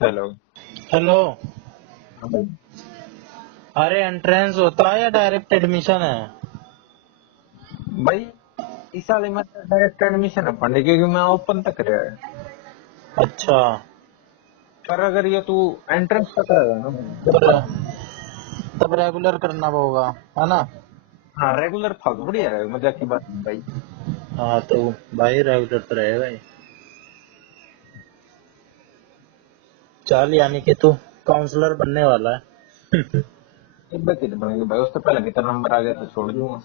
Hello. Hello. हाँ भाई। अरे एंट्रेंस होता है या डायरेक्ट एडमिशन है? भाई इस साल में डायरेक्ट एडमिशन है पढ़ने क्योंकि मैं ओपन तक रहा है। अच्छा। पर अगर ये तू एंट्रेंस का करेगा ना तो तब रेगुलर करना होगा, है ना? हाँ रेगुलर था तो बढ़िया रहेगा, मजाक की बात नहीं भाई। हाँ तो भाई रेगुलर तो रहेगा ही। चल यानी कि तू काउंसलर बनने वाला है। एक बार कितने बनेंगे भाई, उससे पहले कितना नंबर आ गया तो छोड़ दूंगा।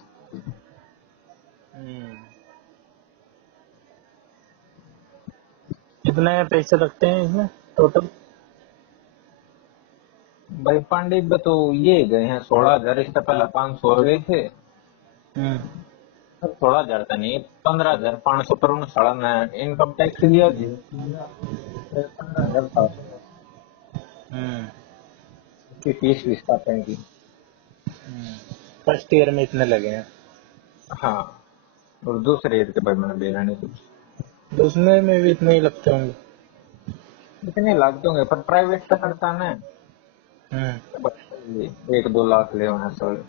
हम्म। कितने पैसे लगते हैं इसमें टोटल? भाई पांडे पे तो ये गए हैं 16,000, इससे पहले 500 गए थे। हम्म। अब 16,000 था नहीं, 15,500 पर उन्होंने साढ़ा ना इनकम टैक्स दिया जी, 15,700 हम्म। की फीस भी स्टार्ट की। फर्स्ट ईयर में इतने लगे हैं? हाँ, और दूसरे ईयर के भाई मैंने भेजा नहीं कुछ। तो उसमें में भी इतने ही लगते होंगे। इतने लागते होंगे पर प्राइवेट का करता ना, हम्म। तो बस 1-2 लाख ले होना सर।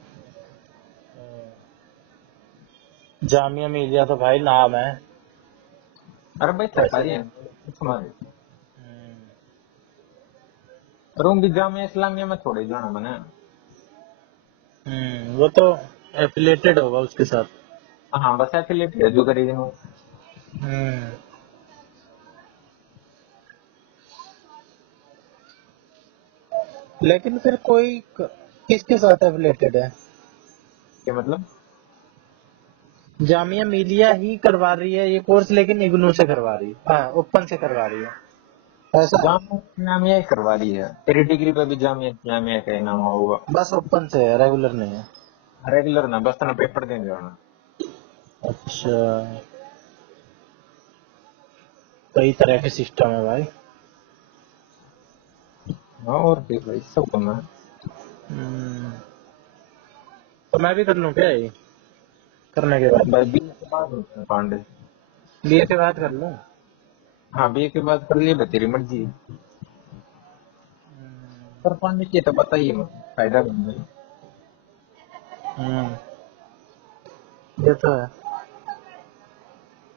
जामिया मिलिया तो भाई नाम है। अरे भाई पैसे सरकारी है का। हमारे। हम्म। रूम भी जामिया इस्लामिया में थोड़े जाना बना। वो तो एफिलेटेड होगा उसके साथ। हाँ बस एफिलिएट है जो करेगी ना। हम्म। लेकिन फिर किसके साथ एफिलेटेड है? क्या मतलब? जामिया मिलिया ही करवा रही है ये कोर्स, लेकिन इग्नू से करवा रही है, हाँ ओपन से करवा रही है, ऐसा है? जामिया इस्लामिया ही करवा रही है, तेरी डिग्री पे भी जामिया इस्लामिया का ही नाम होगा। बस ओपन से है, रेगुलर नहीं है? रेगुलर ना, बस ना पेपर देने जाना। अच्छा। कई तरह के सिस्टम है भाई। हाँ और फिर भाई सब कम है। हम्म, तो मैं भी कर लूँ क्या ये करने के बाद? भाई बीए के बाद होता है पांडे। बीए के बाद कर लूँ? हाँ बीए के बाद कर लिए, तेरी मर्जी। पर पांडे की तो बताइए मत, फायदा नहीं है। हम्म। ये तो है।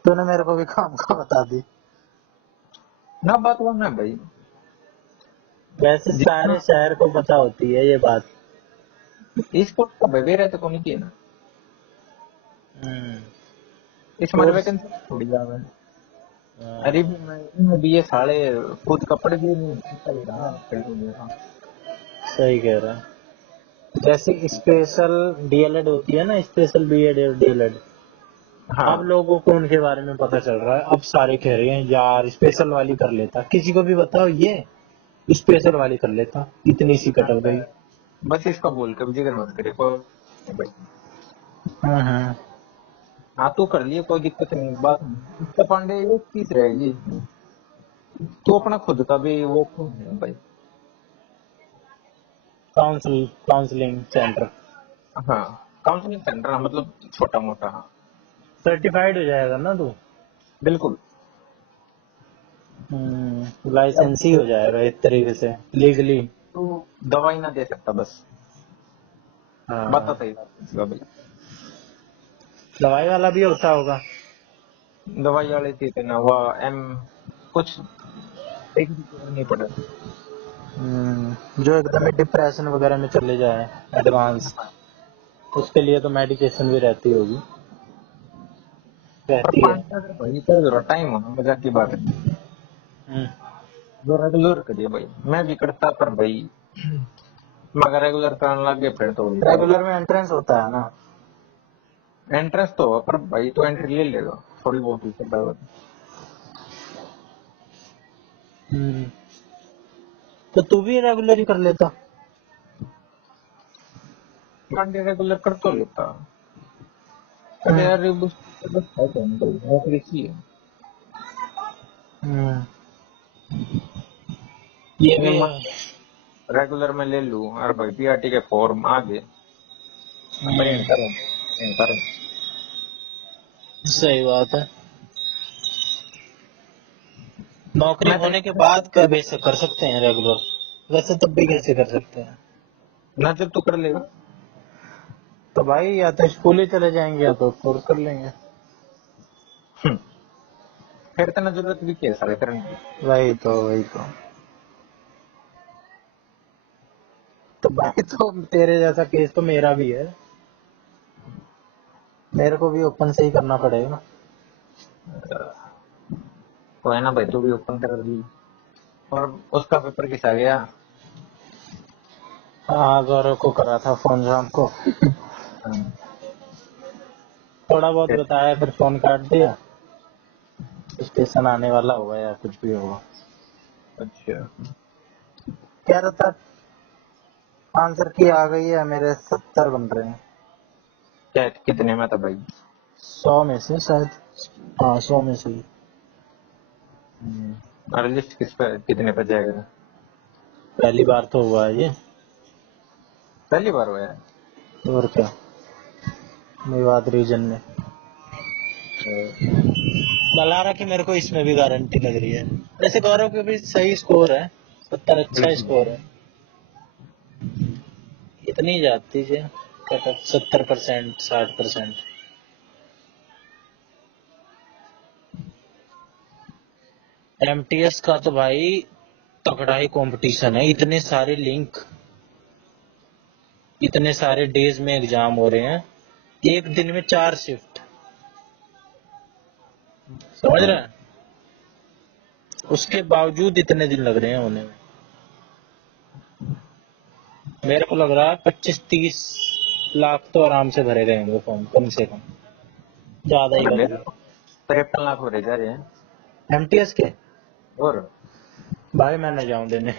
तूने मेरे को भी काम का बता दी। ना बात वो ना भाई। वैसे जितना सारे शहर को पता होती है ये बात। स्पोर्ट का भाई वेरे तो कौन की है ना, हम्म। इस हमारे कोर्स। वैकेंसी थोड़ी ज्यादा है। अरे भी मैं भी ये साले खुद कपड़े भी नहीं खरीदता ही रहा खरीदूंगा। हाँ। सही कह रहा है। जैसे स्पेशल डीएलएड होती है ना, स्पेशल बीएड और डीएलएड, अब हाँ लोगों को उनके बारे में पता चल रहा है। अब सारे कह रहे हैं यार स्पेशल वाली कर लेता, किसी को भी बताओ ये स्पेशल वाली कर लेता, इतनी सी कट हो गई। बस इसका बोल कर जिक्र मत करे कोई भाई। हम्म। हाँ तू कर लिए कोई दिक्कत नहीं, बात नहीं। इसका पांडे एक चीज रहेगी, तू अपना खुद का भी वो खोल ले भाई। काउंसलिंग सेंटर हाँ काउंसलिंग सेंटर, हाँ, मतलब छोटा मोटा। हाँ सर्टिफाइड हो जाएगा ना तू? बिल्कुल। अब लाइसेंस ही हो जाएगा एक तरीके से लीगली। तू दवाई ना दे सकता बस, बता हाँ। सही बात इसका भाई। दवाई वाला भी होता होगा। दवाई वाले थी ना वो एम कुछ एक नहीं पड़ा। जो एकदम डिप्रेशन वगैरह में चले जाए एडवांस, उसके लिए तो मेडिकेशन भी रहती होगी, पर रहती है। 5 भाई तो जरा टाइम होना, मजाक की बात है। हम्म। जो रेगुलर करिए भाई, मैं भी करता पर भाई मगर रेगुलर करने लग गए फिर तो रेगुलर में एंट्रेंस होता है ना? इंटरेस्ट तो हो, पर भाई तो एंट्री ले लेगा थोड़ी बहुत ही सब। हम्म। तो तू भी रेगुलर ही कर लेता। मंडे रेगुलर कर तो लेता। अरे हम्म। यार ये बस बस है तो नहीं भाई, नौकरी चाहिए। हम्म। ये ये भी है। रेगुलर में ले लूं और भाई पीआरटी के फॉर्म आ गए, भयंकर है, भयंकर है। सही बात है। नौकरी मैं तो होने के बाद कब ऐसे कर सकते हैं रेगुलर, वैसे तब भी कैसे कर सकते हैं? ना जब तू कर लेगा। तो भाई या तो स्कूल ही चले जाएंगे या तो कोर्स कर लेंगे। हम्म, फिर तो ना जरूरत भी क्या है सारे करने की। तो भाई तो तेरे जैसा केस तो मेरा भी है, मेरे को भी ओपन से ही करना पड़ेगा। तो है ना भाई, तू भी ओपन कर दी। और उसका पेपर किस आ गया? हाँ गौरव को करा था फोन शाम को, हाँ, थोड़ा बहुत फिर बताया फिर फोन काट दिया। स्टेशन आने वाला होगा या कुछ भी होगा। अच्छा, कह रहा था आंसर की आ गई है, मेरे 70 बन रहे हैं। क्या कितने में था भाई? 100 में से शायद, हाँ 100 में से। और लिस्ट किस पर कितने पर जाएगा? पहली बार तो हुआ है ये। पहली बार हुआ है। और क्या, मेवात रीजन में। मलारा की मेरे को इसमें भी गारंटी लग रही है। वैसे गौरव के भी सही स्कोर है, 70 अच्छा पुलिस में। स्कोर है। इतनी जाती है कट ऑफ 70%, 60%। एमटीएस का तो भाई तगड़ा ही कंपटीशन है, इतने सारे लिंक, इतने सारे डेज में एग्जाम हो रहे हैं, एक दिन में 4 शिफ्ट, समझ रहे हैं? उसके बावजूद इतने दिन लग रहे हैं होने में। मेरे को लग रहा है 25-30 लाख तो आराम से भरे गए होंगे फॉर्म, कम से कम, ज्यादा ही मेरा लग 53 लाख हो रहे जा रहे हैं। रहा। एमटीएस के और भाई मैं न जाऊं देने।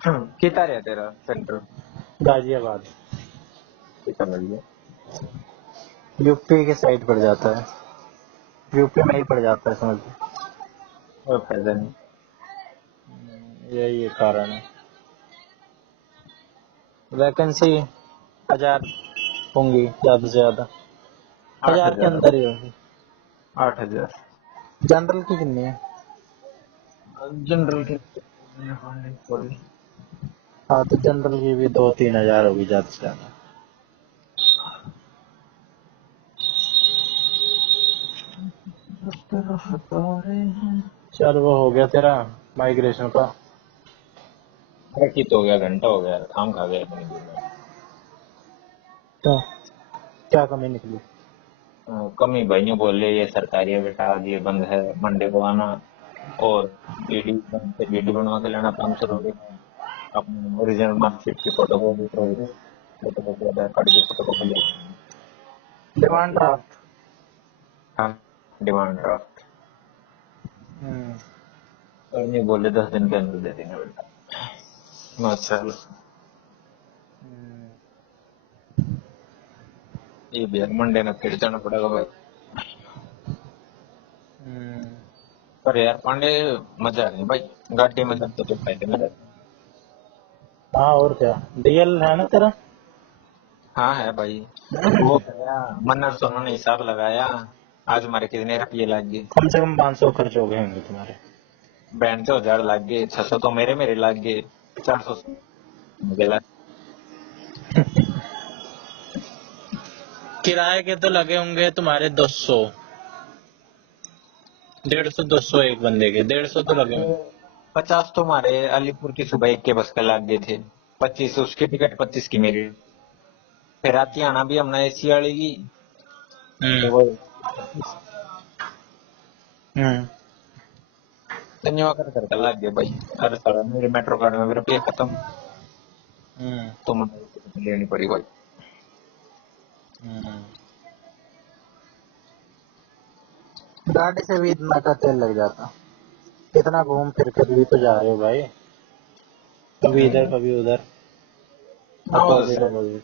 कितना रहा तेरा सेंटर? गाजियाबाद, कितना बढ़िया। यूपी के साइड पड़ जाता है, यूपी में ही पड़ जाता है समझ लो। और फायदा नहीं। यही एक कारण है। वैकेंसी 1000 होंगी ज्यादा से ज्यादा, आठ 1000 के हजार अंदर ही होंगी। 8,000। जनरल की कितनी है? जनरल के हाँ तो जनरल की भी 2-3 हजार होगी ज्यादा से ज्यादा। चल वो हो गया तेरा माइग्रेशन का। की तो हो गया, घंटा हो गया, काम खा गया इतनी देर में। तो क्या कमी निकली? कमी भाई ने बोले ये सरकारी है बेटा, आज ये बंद है, मंडे को आना। और वीडियो बनवा के लेना 500 रुपये का। अपनी ओरिजिनल मार्कशीट की फोटो कॉपी, फोटो कॉपी, आधार कार्ड की फोटो कॉपी ले। Demand draft. हाँ, डिमांड ड्राफ्ट। हम्म। और नहीं बोले 10 दिन के अंदर दे देंगे बेटा। माशाल्लाह। ये भी मंडे ना फिर जाना पड़ेगा भाई। पर यार पांडे, मजा नहीं भाई, गाड़ी में जाते तो फायदे में रहते। हाँ और क्या, डीएल है ना तेरा? हाँ है भाई। वो गया मन्नत सोनू ने हिसाब लगाया, आज हमारे कितने रुपये लग गए। कम से कम 500 खर्च हो गए होंगे तुम्हारे। बैंड तो 1000 लग गए, 600 तो मेरे मेरे लग गए, 400 मुझे लग। किराए के तो लगे होंगे तुम्हारे 200, 150, 200 एक बंदे के 150 तो लगे होंगे। 50 तो हमारे अलीपुर की सुबह एक के बस का लग गए थे। 25 उसकी टिकट, 25 की मेरी। फिर आती आना भी हमने एसी वाली की। तो वो हम्म। धन्यवाद कर लग गए भाई। अरे साला मेरे मेट्रो कार्ड में मेरे रुपये खत्म। हम्म। तो मुझे लेनी पड़ी भाई। हम्म। गाड़ी से भी इतना का तेल लग जाता, इतना घूम फिर कर भी तो जा रहे हो भाई, कभी इधर कभी उधर, हाँ, वो तो अपोजिट सही। अपोजिट।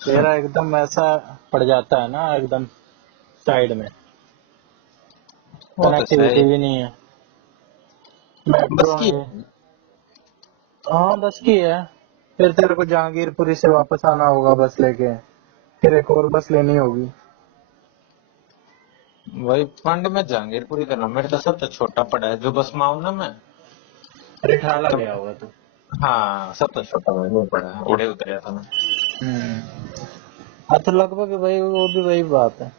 तेरा एकदम ऐसा पड़ जाता है ना, एकदम साइड में, वो तो कनेक्टिविटी सही। भी नहीं है। बस मेट्रो की है। हाँ बस की है। फिर तेरे को जहांगीरपुरी से वापस आना होगा बस लेके, फिर एक और बस लेनी होगी। वही फंड में जहांगीरपुरी करना मेरे तो सबसे छोटा पड़ा है जो बस माऊ ना मैं रिठाला सब। गया होगा तो। हाँ सबसे छोटा भाई वो पड़ा है, उड़े उतरा था मैं। हाँ तो लगभग वही, वो भी वही बात है।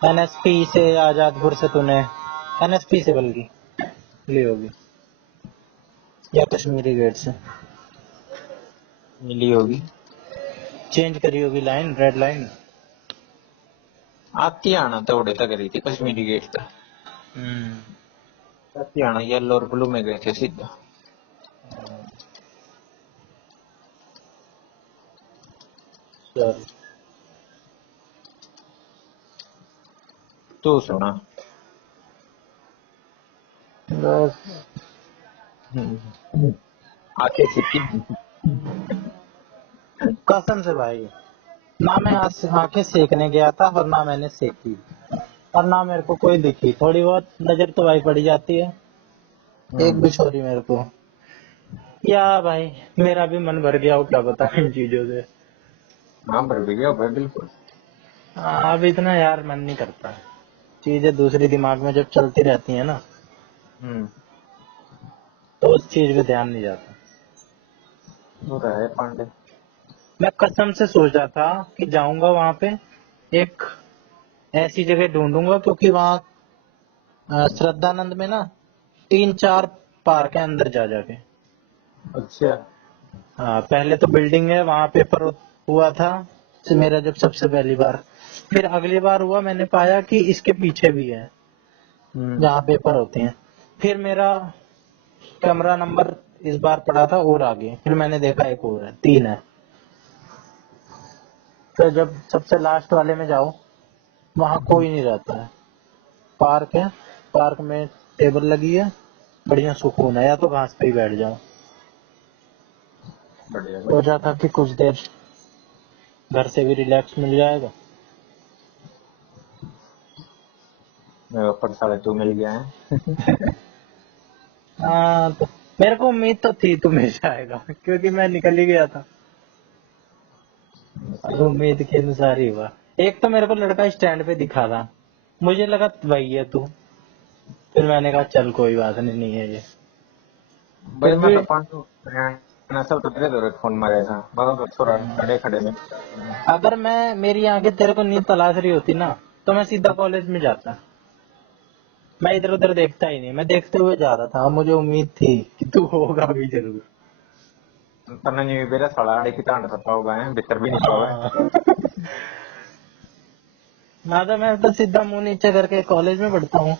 एनएसपी से, आजादपुर से तूने, एनएसपी से बल्कि ली होगी, या कश्मीरी गेट से मिली होगी। चेंज करी होगी लाइन, रेड लाइन। आती आना तो उड़े तक गई थी कश्मीरी गेट तक। आती आना येलो और ब्लू में गए थे सीधा। चल तू सुना। बस। आंखें सिक्की। कसम से भाई, ना मैं आंखें सेकने गया था और ना मैंने सेकी, और ना मेरे को कोई दिखी। थोड़ी बहुत नजर तो भाई पड़ी जाती है, एक भी छोरी मेरे को। या भाई मेरा भी मन भर गया हो, क्या बता इन चीजों से। हाँ भर भी गया भाई बिल्कुल। अब इतना यार मन नहीं करता, चीजें दूसरी दिमाग में जब चलती रहती है ना, हम्म। तो उस चीज पे ध्यान नहीं जाता। वो तो है पांडे। मैं कसम से सोच रहा था कि जाऊंगा वहां पे, एक ऐसी जगह ढूंढूंगा, क्योंकि वहाँ श्रद्धानंद में ना 3-4 पार्क है अंदर जा जाके। अच्छा। हाँ, पहले तो बिल्डिंग है, वहां पेपर हुआ था मेरा जब सबसे पहली बार। फिर अगली बार हुआ, मैंने पाया कि इसके पीछे भी है जहाँ पेपर होते हैं। फिर मेरा कमरा नंबर इस बार पड़ा था और आगे, फिर मैंने देखा एक और है, 3 है। तो जब सबसे लास्ट वाले में जाओ, वहाँ कोई नहीं रहता है, पार्क है, पार्क में टेबल लगी है, बढ़िया सुकून है, या तो घास पे ही बैठ जाओ। बढ़िया भाई। सोचा था कि कुछ देर घर से भी रिलैक्स मिल जाएगा। मेरे ऊपर 2.5 मिल गया है। हाँ तो मेरे को उम्मीद तो थी तू मिल जाएगा, क्योंकि मैं निकल ही गया था, और उम्मीद के अनुसार ही हुआ। एक तो मेरे को लड़का स्टैंड पे दिखा था, मुझे लगा वही है तू, फिर मैंने कहा चल कोई बात नहीं, नहीं है ये। भाई फिर मैं भी तो पांडू ना सब तो तेरे दौरे फोन मारे था बराबर छोरा खड़े खड़े में। अगर मैं, मेरी आंखें तेरे को नींद तलाश रही होती ना, तो मैं सीधा कॉलेज में जाता। मैं इधर उधर देखता ही नहीं, मैं देखते हुए जा रहा था, मुझे उम्मीद थी कि तू होगा भी जरूर। तन्ने नहीं बेरा साला आड़े की तांड सपा होगा है भीतर भी नहीं पावे। हाँ। ना तो मैं तो सीधा मुंह नीचे करके कॉलेज में पढ़ता हूँ।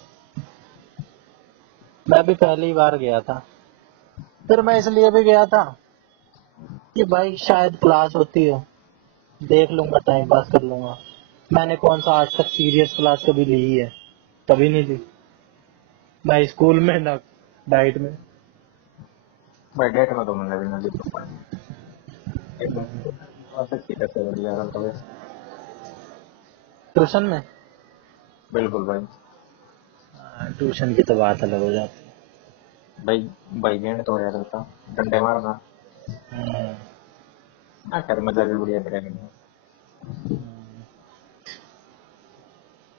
मैं भी पहली बार गया था, फिर मैं इसलिए भी गया था कि भाई शायद क्लास होती हो, देख लूंगा, टाइम पास कर लूंगा। मैंने कौन सा आज तक सीरियस क्लास कभी ली है, कभी नहीं ली, ना स्कूल में ना डाइट में। भाई डेट में तो मैंने भी ना लिखा पानी। एक बात अच्छी कैसे बढ़िया कर कभी। ट्यूशन में, बिल्कुल भाई। ट्यूशन की तो बात अलग हो जाती भाई भाई गेंद तो यार था डंडे मारना। है। हाँ कर मजा भी बढ़िया करेंगे।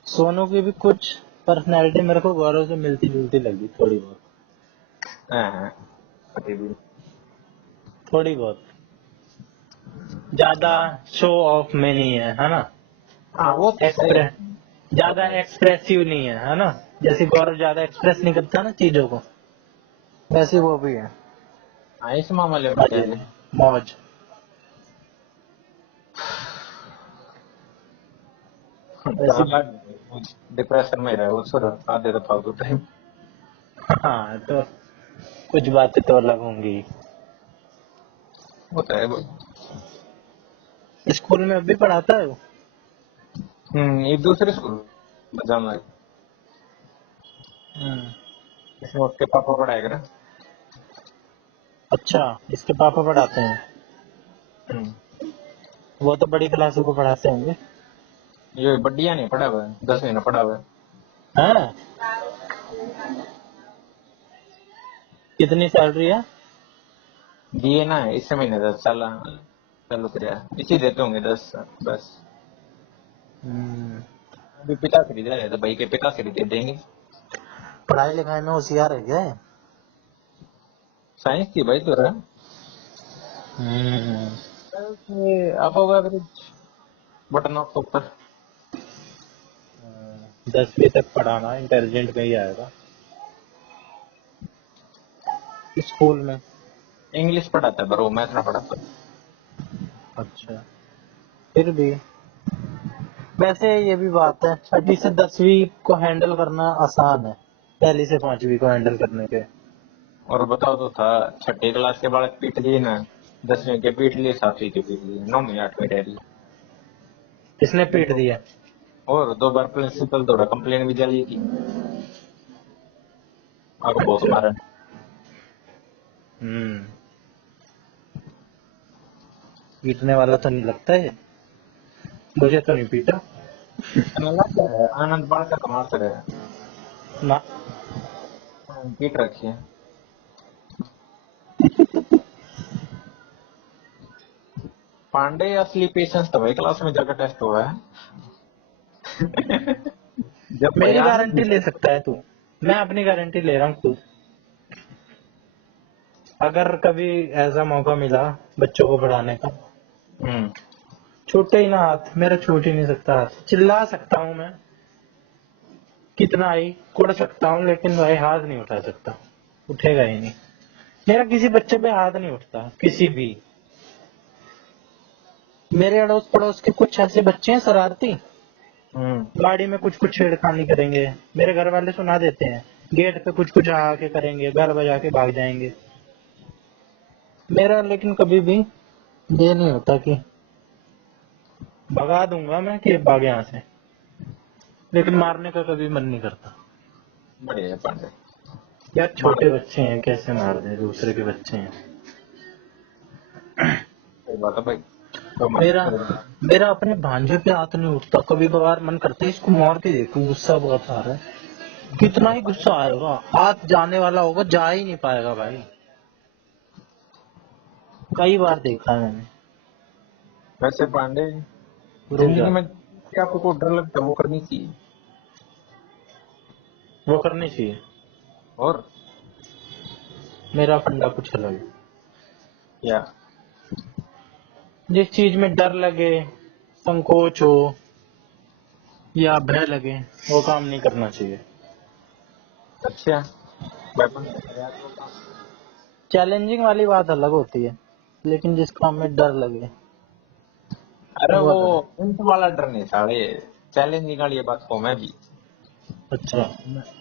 सोनू की भी कुछ पर्सनैलिटी मेरे को गौरव से मिलती जुलती लगी, थोड़ी बहुत। हाँ हाँ अभी भी। थोड़ी बहुत, ज्यादा शो ऑफ में नहीं है ना, हाँ वो तो सही। एक्सप्रेस, ज्यादा एक्सप्रेसिव नहीं है ना। जैसे गौरव ज्यादा एक्सप्रेस नहीं करता ना चीजों को, वैसे वो भी है। हाँ इस मामले में क्या मजे है। में मौज। वैसे साला डिप्रेशन में रहे वो सुर आधे तो फालतू टाइम। हाँ, तो कुछ बातें तो अलग होंगी। वो तो है वो। स्कूल में अभी पढ़ाता है वो। एक दूसरे स्कूल जाना है। हम्म, इसमें उसके पापा पढ़ाएगा ना। अच्छा, इसके पापा पढ़ाते हैं। हम्म। वो तो बड़ी क्लासों को पढ़ाते होंगे। ये बढ़िया नहीं पढ़ा हुआ है 10वीं में पढ़ा हुआ है। हाँ, कितनी सैलरी है? दिए ना इस महीने 10 साल चालू कर इसी देते होंगे 10 बस। अभी पिता खरीद रहे तो भाई के पिता खरीदे देंगे। पढ़ाई लिखाई में होशियार है क्या? साइंस की भाई तो रहा। अब एवरेज बट नॉट सुपर। 10वीं तक पढ़ाना इंटेलिजेंट में ही आएगा स्कूल में। इंग्लिश पढ़ाता है ब्रो, मैथ ना पढ़ाता। अच्छा, फिर भी वैसे ये भी बात है, छठी से 10वीं को हैंडल करना आसान है, पहली से 5वीं को हैंडल करने के। और बताओ तो था, छठी क्लास के बालक पीट लिए ना, 10वीं के पीट लिए, 7वीं के पीट लिए, 9वीं 8वीं रह लिए। किसने पीट दिया? और 2 बार प्रिंसिपल द्वारा कंप्लेन भी जली की और बहुत मारा। पीटने वाला तो नहीं लगता है, मुझे तो नहीं पीटा हमें लगता है आनंद बाढ़ का कमाल से है, ना। पीट रखी है। पांडे असली पेशेंस तो भाई क्लास में जाकर टेस्ट हुआ है। जब मेरी बयान गारंटी ले सकता है तू, मैं अपनी गारंटी ले रहा हूँ तू। अगर कभी ऐसा मौका मिला बच्चों को पढ़ाने का, छूटे ही ना हाथ मेरा, छूट ही नहीं सकता हाथ। चिल्ला सकता हूँ मैं कितना ही, कुड़ सकता हूँ, लेकिन भाई हाथ नहीं उठा सकता, उठेगा ही नहीं। मेरा किसी बच्चे पे हाथ नहीं उठता, किसी भी। मेरे अड़ोस पड़ोस के कुछ ऐसे बच्चे हैं शरारती, गाड़ी में कुछ कुछ छेड़खानी करेंगे, मेरे घर वाले सुना देते हैं, गेट पे कुछ कुछ आके करेंगे, बेल बजा के भाग जाएंगे। मेरा लेकिन कभी भी ये नहीं होता कि भगा दूंगा मैं कि भाग यहाँ से, लेकिन मारने का कभी मन नहीं करता। बढ़िया पांडे। यार छोटे बच्चे हैं, कैसे मार दे, दूसरे के बच्चे हैं। सही बात है भाई। तो मेरा मेरा अपने भांजे पे हाथ नहीं उठता, कभी कभार मन करता है इसको मार के देखूं, गुस्सा बहुत आ रहा है। कितना ही गुस्सा आएगा, हाथ जाने वाला होगा, जा ही नहीं पाएगा भाई। कई बार देखा है मैंने, वैसे पांडे, रुक जिंदगी जाता। में क्या आपको डर लगता है वो करनी चाहिए। वो करनी चाहिए। और मेरा फंडा कुछ अलग है। क्या? जिस चीज में डर लगे, संकोच हो या भय लगे, वो काम नहीं करना चाहिए। अच्छा, चैलेंजिंग वाली बात अलग होती है, लेकिन जिस काम में डर लगे अरे वो वो अलग है। इंट वाला डर नहीं साले, चैलेंज निकालिए बात को मैं भी। अच्छा,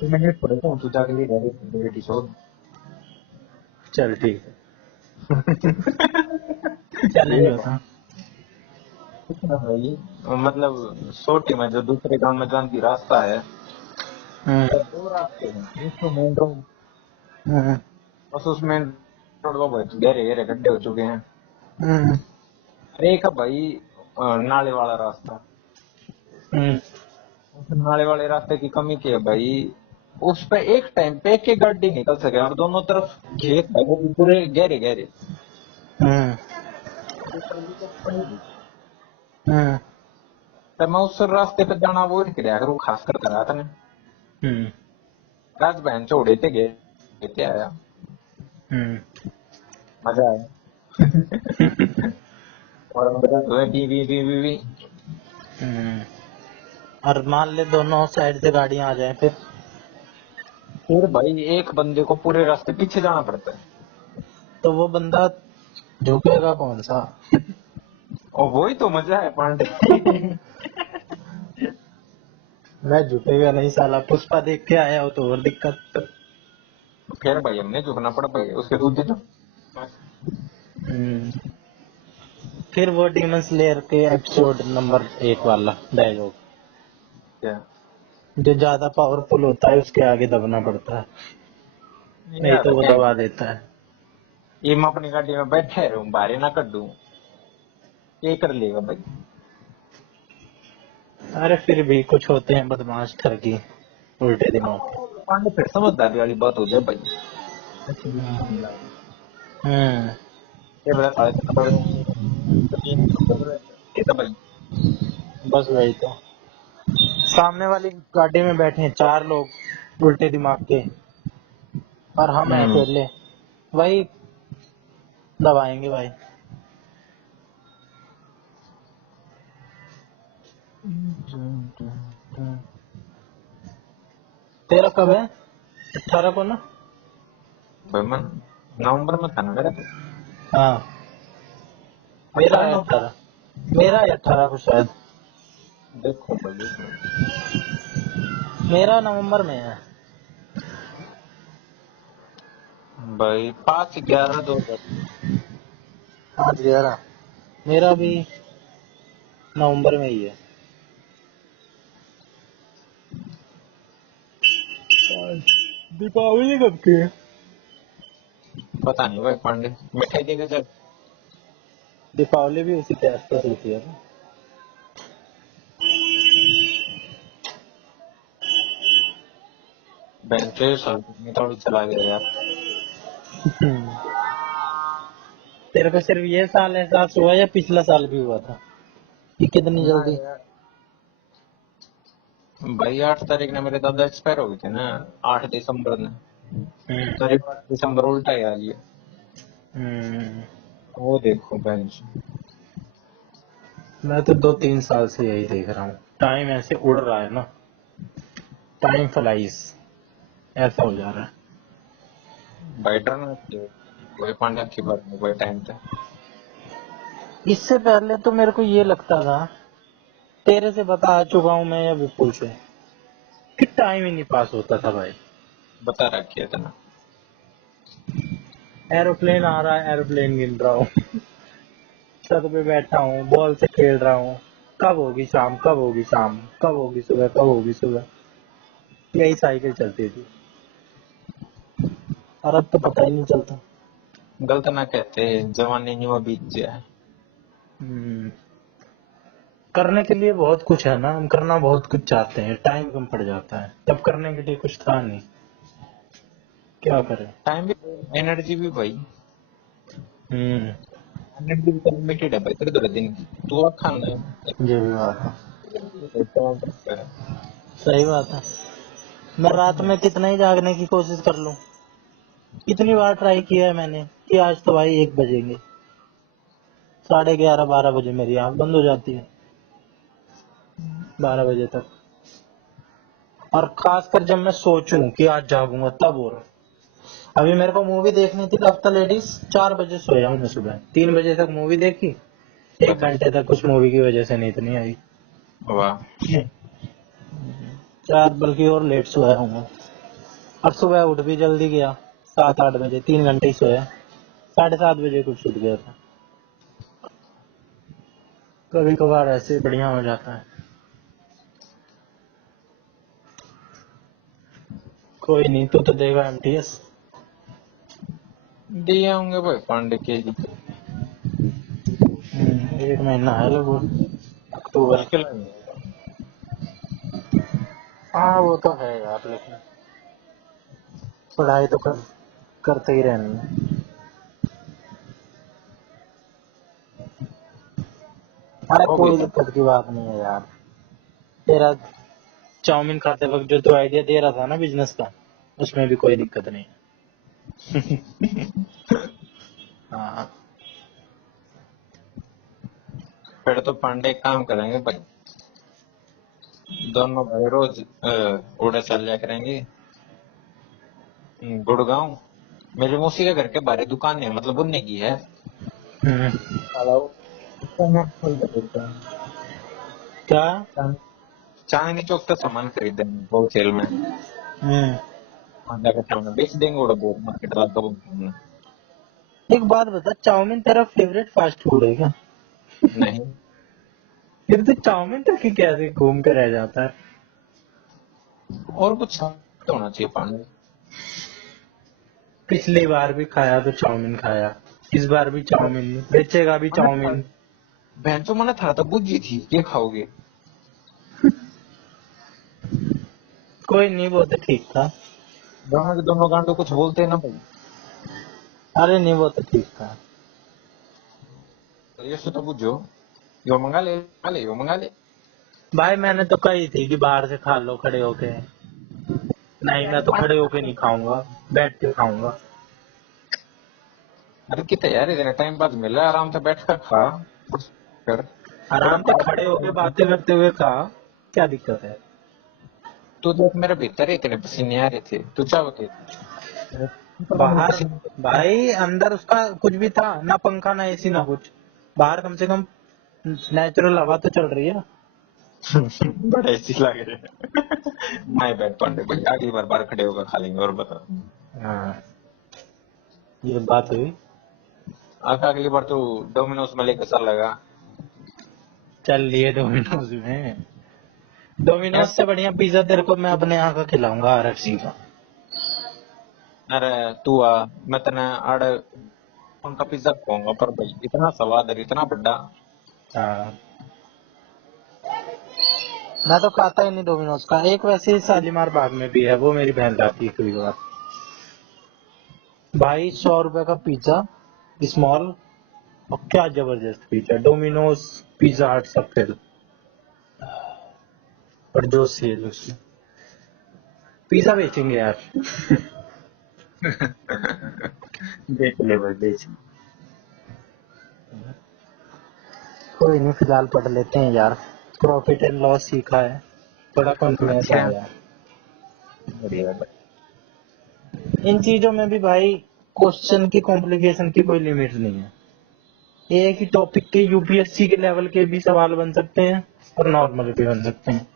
मैं पढ़ता हूँ, तू जाके ले डायरेक्ट शोध। चल ठीक है। चैलेंज होता। कुछ ना भाई, मतलब सोटी में जो दूसरे गांव में जाने की रास्ता है, हम्म, तो 2 रास्ते हैं, एक तो मेन रोड, हम्म, बस उस मेन रोड को बहुत गहरे गहरे गड्ढे हो चुके हैं। हम्म, अरे एक है भाई नाले वाला रास्ता। हम्म, उस नाले वाले रास्ते की कमी क्या है भाई, उस पे एक टाइम पे एक एक गाड़ी निकल सके, और दोनों तरफ खेत है वो भी पूरे गहरे गहरे। हम्म, हम्म, तो मैं उस रास्ते पे जाना वो क्या करूँ, खास कर रहा था ना, हम्म, राज बहन छोड़े थे गए, लेते आया, हम्म, मजा आया। और हम बता दो V V V V V. हम्म। और मान ले दोनों साइड से गाड़ियां आ जाए, फिर भाई एक बंदे को पूरे रास्ते पीछे जाना पड़ता है। तो वो बंदा झुकेगा कौन सा? और वही तो मजा है पांडे। मैं झुकेगा नहीं साला, पुष्पा देख के आया हो तो और दिक्कत। फिर भाई हमने झुकना पड़ा भाई उसके दूसरे तो। हम्म। फिर वो डीमन स्लेयर के एपिसोड नंबर 1 वाला डायलॉग, क्या? जो ज्यादा पावरफुल होता है उसके आगे दबना पड़ता है, नहीं यार तो वो क्या, दबा देता है। ये मैं अपनी गाड़ी में बैठे रहूं, बाहर ना कर दूं, ये कर लेगा भाई। अरे फिर भी कुछ होते हैं बदमाश ठगी, उल्टे दिमाग के। पांडे फिर समझदारी वाली बात हो जाए भाई। हम्म। ये बड़ा साले ये तो भाई। बस वही तो। सामने वाली गाड़ी में बैठे हैं 4 लोग उल्टे दिमाग के, और हम हैं अकेले, वही दबाएंगे भाई। तेरा कब है? 18 को ना? भाई मैं नवंबर में था ना मेरा तो। हाँ, मेरा है 18, मेरा है 18 को शायद, देखो भाई देखो। मेरा नवंबर में है। भाई 5/11/2000। 5/11, मेरा भी नवंबर में ही है। दीपावली कब की है? पता नहीं भाई पांडे, मिठाई देगा जब। दीपावली भी उसी के आसपास होती है ना? बेंचे साल में थोड़ी चला गया यार। तेरे को सिर्फ ये साल एहसास हुआ या पिछला साल भी हुआ था कि कितनी ना जल्दी? यार भाई 8 तारीख ने मेरे दादा एक्सपायर हो गए थे ना। 8 दिसंबर ने। करीब 8 दिसंबर उल्टा ही आ गया। हम्म, वो देखो बेंच। मैं तो 2-3 साल से यही देख रहा हूँ, टाइम ऐसे उड़ रहा है ना, टाइम फ्लाइज ऐसा हो जा रहा है। भाई डरना चाहिए। कोई पांडे की बात नहीं कोई टाइम पे। इससे पहले तो मेरे को ये लगता था, तेरे से बता चुका हूँ मैं या विपुल से, कि टाइम ही नहीं पास होता था भाई। बता रखिए था ना। एरोप्लेन आ रहा है, एरोप्लेन गिन रहा हूँ, छत पे बैठा हूँ, बॉल से खेल रहा हूँ, कब होगी शाम, कब होगी शाम, कब होगी सुबह, कब होगी सुबह, यही साइकिल चलती थी। और अब तो पता ही नहीं चलता। गलत ना कहते, जवानी न्यू बीत गया। हम्म, करने के लिए बहुत कुछ है ना, हम करना बहुत कुछ चाहते हैं, टाइम कम पड़ जाता है, तब करने के लिए कुछ था नहीं, क्या करें। टाइम भी एनर्जी भी भाई। हम्म, एनर्जी भी लिमिटेड है भाई, तेरे 2 दिन की तू और खाना है। ये भी बात है, तो सकता है। सही बात है। मैं रात में कितना ही जागने की कोशिश कर लूं, कितनी बार ट्राई किया है मैंने कि आज तो भाई 1 बजेंगे, 11:30-12 बजे मेरी आंख बंद हो जाती है, 12 बजे तक। और खासकर जब मैं सोचूं कि आज जागूंगा तब, और अभी मेरे को मूवी देखनी थी लव द लेडीज, 4 बजे सोया हूं मैं, सुबह 3 बजे तक मूवी देखी, 1 घंटे तक उस मूवी की वजह से नींद नहीं आई। वाह। 4 बल्कि और लेट सोया हूँ मैं। और सुबह उठ भी जल्दी गया, 7-8 बजे, 3 घंटे ही सोया, 7:30 बजे कुछ उठ गया था। कभी कभार ऐसे बढ़िया हो जाता है। कोई नहीं, तू तो देगा एमटीएस। दिए होंगे भाई पांडे के जी तो। 1 महीना है लगभग, अक्टूबर। मुश्किल है। हाँ वो तो है यार, लेकिन पढ़ाई तो करते ही रहनी है। अरे हो कोई गई। दिक्कत की बात नहीं है यार। तेरा चाउमीन खाते वक्त जो तू आइडिया दे रहा था ना बिजनेस का, उसमें भी कोई दिक्कत नहीं है। हाँ, फिर तो पांडे एक काम करेंगे भाई। दोनों भाई रोज उड़े चल जाया करेंगे। गुड़गांव। मेरी मौसी के घर के बाहर दुकान है, मतलब उनने की है। हम्म, साला वो उसका नाम खोल देता है। क्या? चांदनी चौक से सामान खरीदे होलसेल में। हम्म, वहाँ जाकर सामान बेच देंगे, उड़ा बहुत मार्केट वाला तो एक बात बता, चाउमीन तेरा फेवरेट फास्ट फूड है क्या? नहीं। फिर तो चाउमीन तक ही कैसे घूम के रह जाता है। और कुछ तो होना चाहिए पांडे। पिछली बार भी खाया तो चाउमीन खाया, इस बार भी चाउमीन, बेचेगा भी मैंने था, चाउमीन। बहन मैंने था तो बुझी थी, ये खाओगे। कोई नहीं, वो तो ठीक था। दोनों के दोनों गांडो कुछ बोलते हैं ना भाई। अरे नहीं, वो तो ठीक था। तो ये तो बुझो। यो मंगा ले यो मंगा ले। भाई मैंने तो कही थी कि बाहर से खा लो खड़े होके। नहीं मैं तो खड़े होके नहीं खाऊंगा, बैठ के खाऊंगा। अरे कितने यार, इतने टाइम बाद मिला है, आराम से बैठ कर खा कर। थोड़ा आराम से खड़े होके बातें करते हुए खा, क्या दिक्कत है? तू देख, मेरे भीतर ही इतने पसीने आ रहे थे, तू क्या होती बाहर पसीने। भाई अंदर उसका कुछ भी था ना, पंखा ना एसी ना कुछ। बाहर कम से कम नेचुरल हवा तो चल रही है। बड़े ऐसी लग रहे हैं। माय बैड पांडे भाई, अगली बार बाहर खड़े होकर खा लेंगे, और बता। हाँ ये बात हुई। अगली बार तू डोमिनोज में लेकर चल लगा। चल लिए डोमिनोज में। डोमिनोज ऐसा। से बढ़िया पिज्जा तेरे को मैं अपने यहाँ का खिलाऊंगा, आरएफसी का। अरे तू आ, मैं तेने आड़े उनका पिज्जा खाऊंगा, पर भाई इतना स्वाद है, इतना बड़ा। हाँ मैं तो खाता ही नहीं डोमिनोज का। एक वैसे ही शालीमार बाग में भी है, वो मेरी बहन लाती है कभी कभार। भाई 100 रुपए का पिज्जा, स्मॉल, और क्या जबरदस्त पिज्जा। डोमिनोज, पिज्जा हट सब फेल, और जो सेल उसमें। पिज्जा बेचेंगे यार। देख ले भाई, देख। कोई नहीं, फिलहाल पढ़ लेते हैं यार। प्रॉफिट एंड लॉस सीखा है, थोड़ा कॉन्फिडेंस आ अच्छा, गया। बढ़िया भाई। इन चीजों में भी भाई क्वेश्चन की कॉम्प्लिकेशन की कोई लिमिट नहीं है। ये है कि टॉपिक के यूपीएससी के लेवल के भी सवाल बन सकते हैं और नॉर्मल भी बन सकते हैं।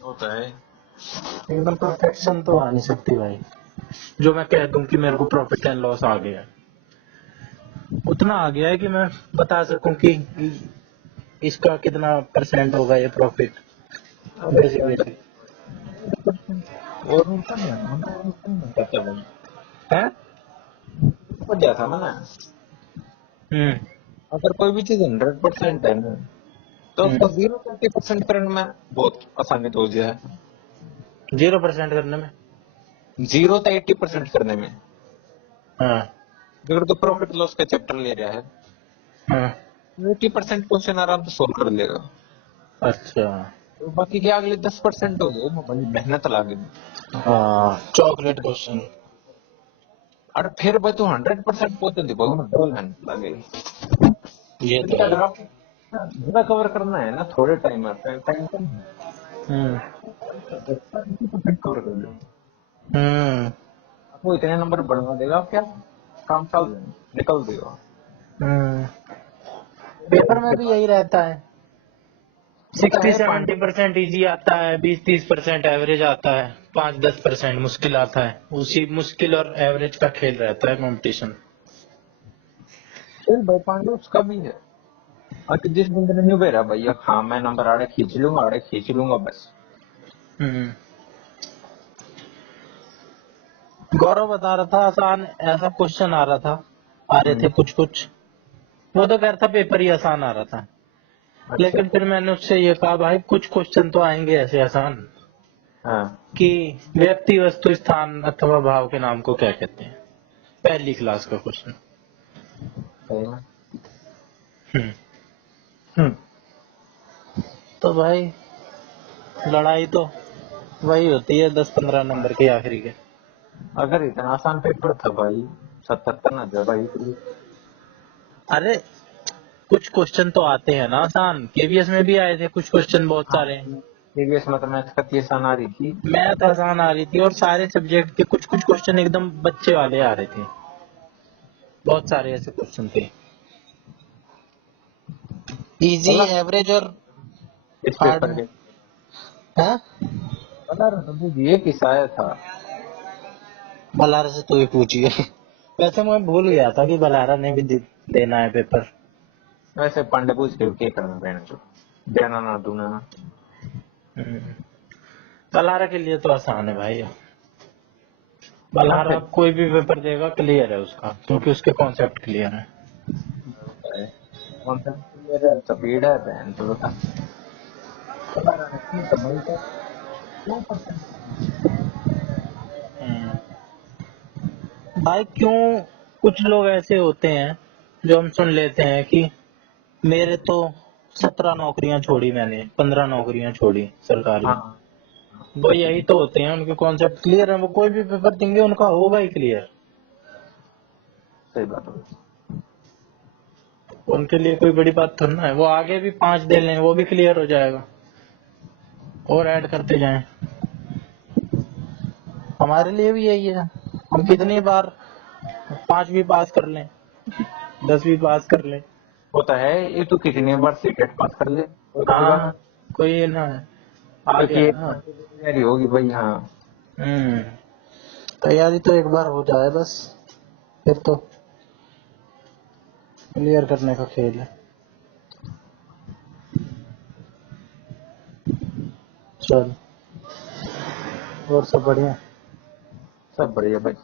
होता है। एकदम परफेक्शन तो आ नहीं सकती भाई, जो मैं कह दूं कि मेरे को प्रॉफिट एंड लॉस आ गया है। उतना आ गया है कि मैं बता सकूं कि इसका कितना परसेंट होगा ये प्रॉफिट। अरे बेसिक यार, बेसिक 10% और ऊपर नहीं आता, मतलब ऊपर नहीं करता भाई। है। ऊपर जाता ना, हम्म अगर कोई भी चीज 100% है ना, तो उसको हम्म 0-30% करने में बहुत आसानी तो हो जाए। 0% करने में। 0 से 80% करने में। हाँ अगर तो प्रॉफिट लॉस का चैप्टर ले रहा है, हाँ 80% क्वेश्चन आराम से सोल्व कर लेगा। अच्छा। तो बाकी के अगले 10% हो गए, वो बड़ी मेहनत लगे। हाँ चॉकलेट क्वेश्चन। और फिर भाई तू 100% पहुंचे थे, बहुत डबल मेहनत लगे। ये तो तो क्या है। करो, पूरा कवर करना है ना, थोड़े टाइम में टाइम कम है, हम्म 10% कवर कर दो। हम्म आपको इतने नंबर बढ़वा देगा, क्या काम चल जाए, निकल देगा। हम्म पेपर में उसके भी बाद यही रहता है। होता 60-70% इजी आता है, 20-30% एवरेज आता है, 5-10% मुश्किल आता है। उसी मुश्किल और एवरेज का खेल रहता है कंपटीशन। भाई पांडे उसका भी है। और कि जिस बंदे ने न्यू बेरा भैया, हाँ मैं नंबर आड़े खींच लूंगा बस। हम्म गौरव बता रहा था आसान ऐसा क्वेश्चन आ रहा था, आ रहे थे हम्म, कुछ कुछ। वो तो कह रहा था पेपर ही आसान आ रहा था, अच्छा। लेकिन फिर मैंने उससे ये कहा भाई कुछ क्वेश्चन तो आएंगे ऐसे आसान हाँ, कि व्यक्ति वस्तु स्थान अथवा भाव के नाम को क्या कहते हैं। पहली क्लास का क्वेश्चन। सही है। हम्म हम्म, तो भाई लड़ाई तो वही होती है 10-15 नंबर के आखिरी के। अगर इतना आसान पेपर था भाई, 77 ना जा भाई तो। अरे कुछ क्वेश्चन तो आते हैं ना आसान, केवीएस में भी आए थे कुछ क्वेश्चन बहुत हाँ, सारे। प्रीवियस में तो मैथ का आसान आ रही थी। मैथ आसान आ रही थी और सारे सब्जेक्ट के कुछ कुछ क्वेश्चन एकदम बच्चे वाले आ रहे थे। बहुत सारे ऐसे क्वेश्चन थे, इजी, मतलब एवरेज और इस हार्ड पेपर में। के, हाँ पता रहा ये किस्सा आया था। बलारा से तो ही पूछिए। वैसे मैं भूल गया था कि बलारा ने भी देना है पेपर। वैसे पांडे पूछ के क्या करना पहना जो, देना ना दूना ना। हम्म, बलारा के लिए तो आसान है भाई। हाँ बलहारा फिर कोई भी पेपर देगा क्लियर है उसका, क्योंकि उसके कॉन्सेप्ट क्लियर है। होता है। कौन सा क्लियर है, स्पीड है बहन तो बता। पता रहा नहीं तो भाई का 2%। भाई क्यों कुछ लोग ऐसे होते हैं जो हम सुन लेते हैं कि मेरे तो 17 नौकरियां छोड़ी मैंने, 15 नौकरियां छोड़ी सरकारी। हाँ वो यही तो होते हैं, उनके कॉन्सेप्ट क्लियर है, वो कोई भी पेपर देंगे उनका होगा ही क्लियर। सही बात है। उनके लिए कोई बड़ी बात थोड़ी ना है, वो आगे भी 5 दे लें वो भी क्लियर हो जाएगा, और ऐड करते जाएं। हमारे लिए भी यही है, हम कितनी बार 5 भी पास कर लें, 10 भी पास कर लें। होता है ये, तो कितनी बार सीटेट पास कर ले कोई बड़ी बात हाँ, कोई ये ना है, आ नहीं। क्योंकि गया एक ना। बार तो तैयारी होगी भाई। हाँ हम्म, तैयारी तो एक बार हो जाए बस, फिर तो क्लियर करने का खेल है। चल, और सब बढ़िया। सब बढ़िया भाई।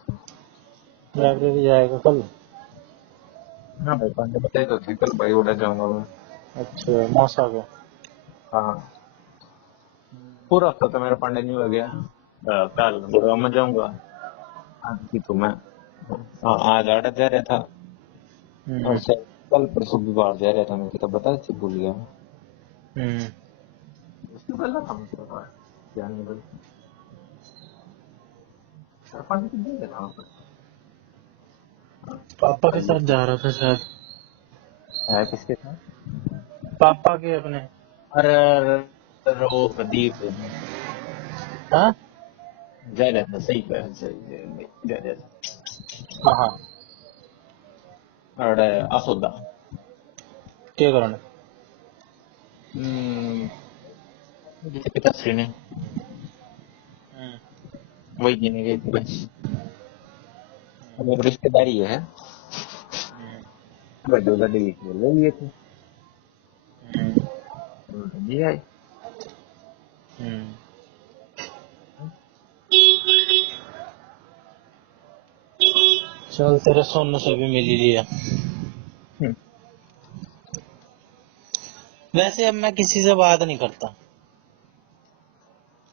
लाइब्रेरी जाएगा कल? हाँ भाई, पांडे बताए तो थे कल भाई, उड़ा जाऊंगा मैं। अच्छा, मौसा का? हाँ, पूरा हफ्ता तो मेरा पांडे नहीं हो गया। कल गुड़गांव में जाऊंगा। आज की तो मैं, हाँ आज आड़ा जा रहा था, और हम्म। शायद कल परसों भी बाहर जा रहा था, मैं किताब बता थी भूल गया। हम्म। उसके पहले था मुझसे बात, क्या नहीं भाई। पांडे की नहीं था वहाँ पापा के पर। साथ जा रहा था शायद। है किसके साथ? पापा के अपने। अरे अरे, अरे वो प्रदीप हाँ जा रहा था, सही कह सही जा रहा था। हाँ, अरे असोदा। क्या करना? जिसे पिताश्री ने वही देने गई थी बस। अब एक रिश्तेदारी है, बड़े बड़े ले लिए थे, जी आई। चल, तेरे सोनू से भी मिल ही लिया। वैसे अब मैं किसी से बात नहीं करता,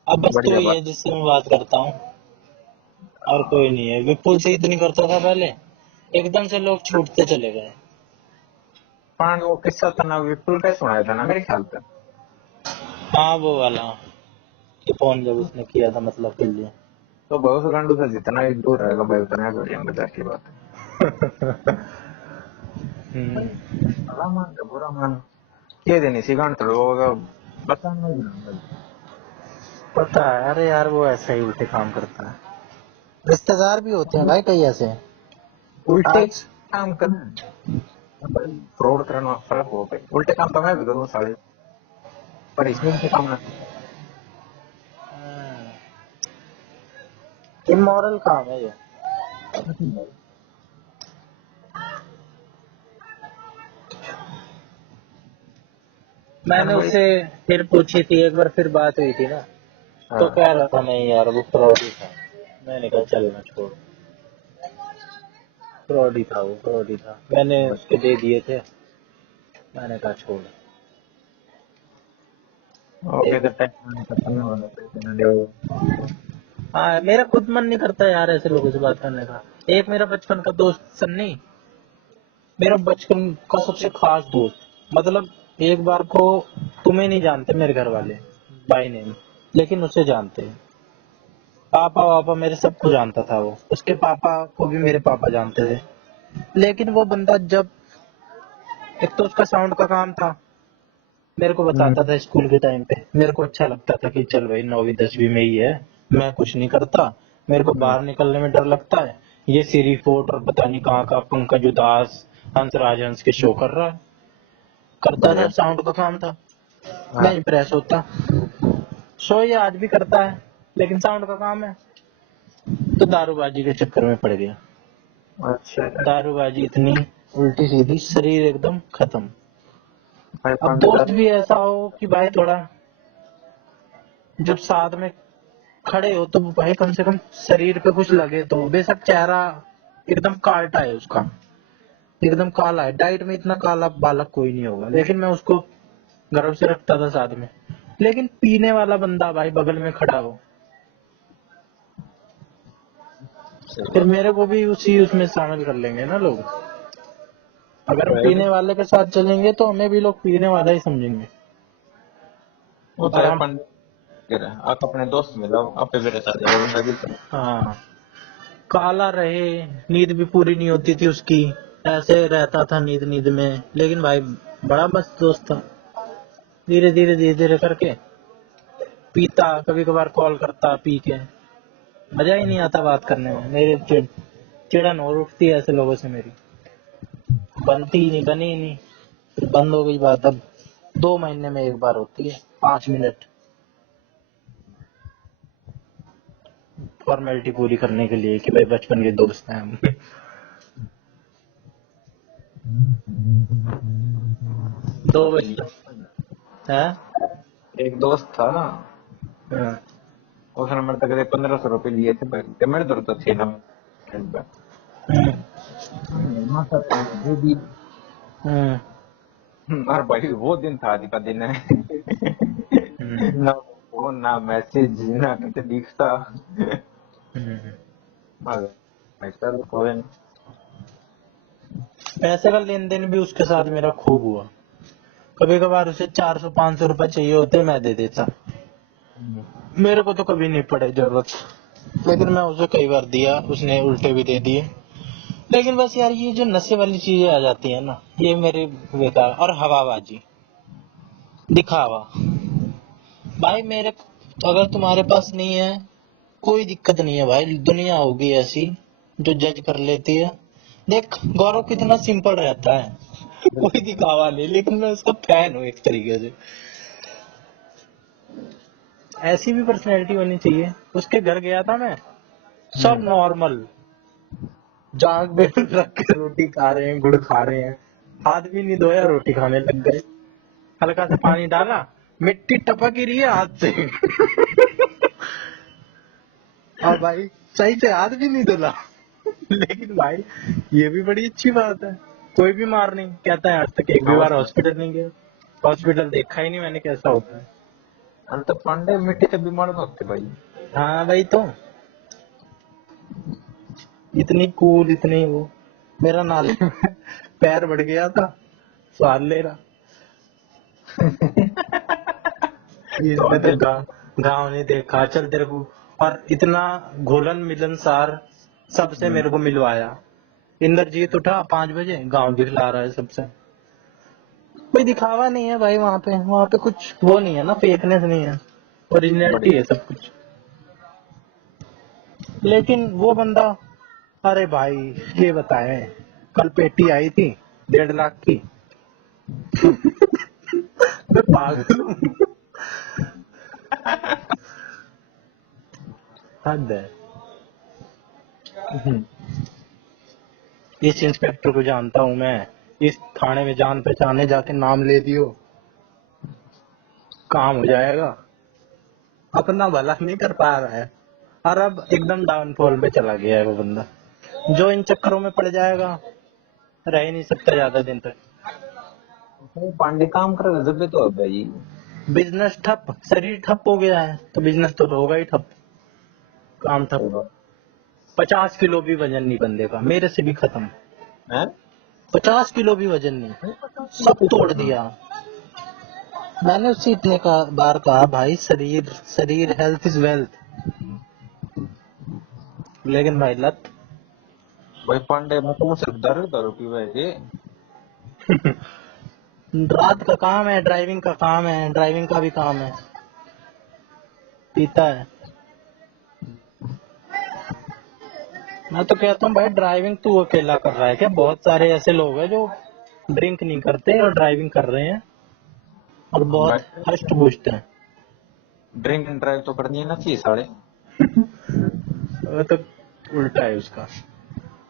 अब बस तो बढ़िया ही बात। है जिससे मैं बात करता हूँ, और कोई नहीं है। विपुल से इतनी करता था पहले, एकदम से लोग छूटते चले गए। पांड वो किस्सा था ना, विपुल का सुनाया था ना मेरे ख्याल से। हाँ, वो वाला कि फोन जब उसने किया था मतलब के लिए। तो बहुत गांडू था, जितना ही दूर रहेगा भाई उतना बढ़िया, मजाक की बात है। भला मान के बुरा मान के दिन इसी गांड होगा, बता नहीं। पता है, अरे यार वो ऐसा ही उल्टे काम करता है। रिश्तेदार भी होते हैं भाई कई ऐसे, उल्टे। आज काम करना फ्रॉड करना फर्क हो गई, उल्टे काम तो मैं भी करूँ साले, पर इसमें उल्टे काम ना। इमोरल काम है ये। मैंने भाई। उससे फिर पूछी थी एक बार, फिर बात हुई थी ना, तो हाँ कह रहा था नहीं यार वो फ्रॉड ही था। मैंने कहा चलना छोड़, फ्रॉड ही था, वो फ्रॉड ही था, मैंने उसके दे दिए थे। मैंने कहा छोड़। ओके, तो एक, टाइम खत्म नहीं होगा, पैसे ना दो। हाँ मेरा खुद मन नहीं करता यार ऐसे लोगों से बात करने का। एक मेरा बचपन का दोस्त सन्नी, मेरा बचपन का सबसे खास दोस्त, मतलब एक बार को तुम्हें नहीं जानते मेरे घर वाले बाई नेम, लेकिन उसे जानते हैं। पापा वापा मेरे सबको जानता था वो, उसके पापा को भी मेरे पापा जानते थे। लेकिन वो बंदा जब, एक तो उसका साउंड का काम था, मेरे को बताता था स्कूल के टाइम पे, मेरे को अच्छा लगता था कि चल भाई 9वीं 10वीं में ही है, मैं कुछ नहीं करता, मेरे को बाहर निकलने में डर लगता है, ये सीरी फोर्ट और पता नहीं कहाँ का पंकज उदास हंसराज हंस के शो कर रहा है, करता था, बढ़िया। साउंड का काम था। मैं हाँ। इम्प्रेस होता, शो ये आज भी करता है, लेकिन साउंड का काम है। तो दारूबाजी के चक्कर में पड़ गया, अच्छा दारूबाजी इतनी उल्टी सीधी, शरीर एकदम खत्म। भाई, अब दोस्त भी ऐसा हो कि भाई थोड़ा, जब साथ में खड़े हो तो भाई कम से कम शरीर पे कुछ लगे, तो बेशक चेहरा एकदम काल्टा है उसका, एकदम काला है, डाइट में इतना काला बालक कोई नहीं होगा, लेकिन मैं उसको गर्व से रखता था साथ में। लेकिन पीने वाला बंदा भाई बगल में खड़ा हो, सही फिर बात। मेरे को भी उसी उसमें शामिल कर लेंगे ना लोग। अगर हम पीने वाले के साथ चलेंगे तो हमें भी लोग पीने वाला ही समझेंगे। वो तो और है हम पंडित, आप अपने दोस्त मिलो, आप पे मेरे साथ वो बंदा भी तो। हाँ, काला रहे, नींद भी पूरी नहीं होती थी उसकी, ऐसे रहता था नींद नींद में, लेकिन भाई बड़ा मस्त दोस्त था। धीरे धीरे करके पीता, कभी कभार कॉल करता पी के, मजा ही नहीं आता बात करने में। मेरे चिड़न और उठती है ऐसे लोगों से मेरी, बनती ही नहीं, बनी ही नहीं। फिर बंद हो गई बात, अब 2 महीने में एक बार होती है, 5 मिनट फॉर्मेलिटी पूरी करने के लिए कि भाई बचपन के दोस्त हैं हम। 2 बजे है। एक दोस्त था ना, हाँ। उसने मेरे तक 1500 रुपये लिए थे बैंक, मेरे दर तो थे ना। हम्म, माता दे दी। हम्म, और भाई वो दिन था, आज का दिन है। हम्म, ना फोन, ना मैसेज, ना किसी दिखता। हम्म। मगर मैं चल कोई नहीं। पैसे का लेन देन भी उसके साथ मेरा खूब हुआ। कभी कभार उसे 400 500 रुपए चाहिए होते, मैं दे देता। मेरे को तो कभी नहीं पड़े जरूरत, लेकिन मैं उसे कई बार दिया, उसने उल्टे भी दे दिए। लेकिन बस यार ये जो नशे वाली चीजें आ जाती है ना, ये मेरे बेकार। और हवाबाजी, दिखावा। भाई मेरे, अगर तुम्हारे पास नहीं है कोई दिक्कत नहीं है भाई, दुनिया होगी ऐसी जो जज कर लेती है। देख गौरव कितना सिंपल रहता है, कोई दिखावा नहीं, लेकिन मैं उसका फैन हूँ एक तरीके से। ऐसी भी पर्सनैलिटी होनी चाहिए। उसके घर गया था मैं, सब नॉर्मल, जाग बेल रख के रोटी खा रहे हैं, गुड़ खा रहे हैं, हाथ भी नहीं धोया रोटी खाने लग गए। हल्का सा पानी डाला, मिट्टी टपक ही रही है हाथ से। और भाई सही से हाथ भी नहीं धुला। लेकिन भाई ये भी बड़ी अच्छी बात है, कोई बीमार नहीं, कहता है आज तक एक भी बार हॉस्पिटल नहीं गया। हॉस्पिटल देखा ही नहीं मैंने कैसा होता है। तो पांडे मिट्टी से बीमार तो होते भाई। हाँ भाई, तो इतनी कूल, इतनी वो। मेरा नाले में पैर बढ़ गया था, स्वाद ले रहा। इसमें तो गाँव नहीं देखा, चल तेरे को। और इतना घुलन मिलनसार, सबसे मेरे को मिलवाया। इंद्रजीत उठा 5 बजे, गाँव दिखला रहा है सबसे। कोई दिखावा नहीं है भाई वहाँ पे कुछ वो नहीं है ना, फेकनेस नहीं है, ओरिजिनलिटी बढ़िया। है सब कुछ। लेकिन वो बंदा, अरे भाई ये बताए, कल पेटी आई थी 1.5 लाख की। मैं पागल हूँ। हद है। इस इंस्पेक्टर को जानता हूँ मैं, इस थाने में जान पहचाने, जाके नाम ले दियो, काम हो जाएगा। अपना भला नहीं कर पा रहा है, और अब एकदम डाउनफॉल में चला गया है वो बंदा। जो इन चक्करों में पड़ जाएगा, रह ही नहीं सकता ज्यादा दिन तक। वो पांडे काम कर रहे जब भी तो है भाई। बिजनेस ठप, शरीर ठप हो गया है तो बिजनेस तो होगा ही ठप, काम ठप। 50 किलो भी वजन नहीं बंदे का, मेरे से भी खत्म। हैं? 50 किलो भी वजन नहीं, सब तोड़ दिया। मैंने उससे इतने बार कहा भाई, शरीर शरीर, हेल्थ इज वेल्थ। लेकिन भाई लत। भाई पांडे मैं तो सिर्फ दारू दारू पीवा है जी। रात का काम है, ड्राइविंग का काम है, ड्राइविंग का भी काम है, पीता है। मैं तो कहता हूँ भाई, ड्राइविंग तू अकेला कर रहा है क्या? बहुत सारे ऐसे लोग हैं जो ड्रिंक नहीं करते और ड्राइविंग कर रहे हैं, और बहुत भाई हष्ट पुष्ट हैं। ड्रिंक एंड ड्राइव तो करनी है ना चाहिए साले। वो तो उल्टा है उसका,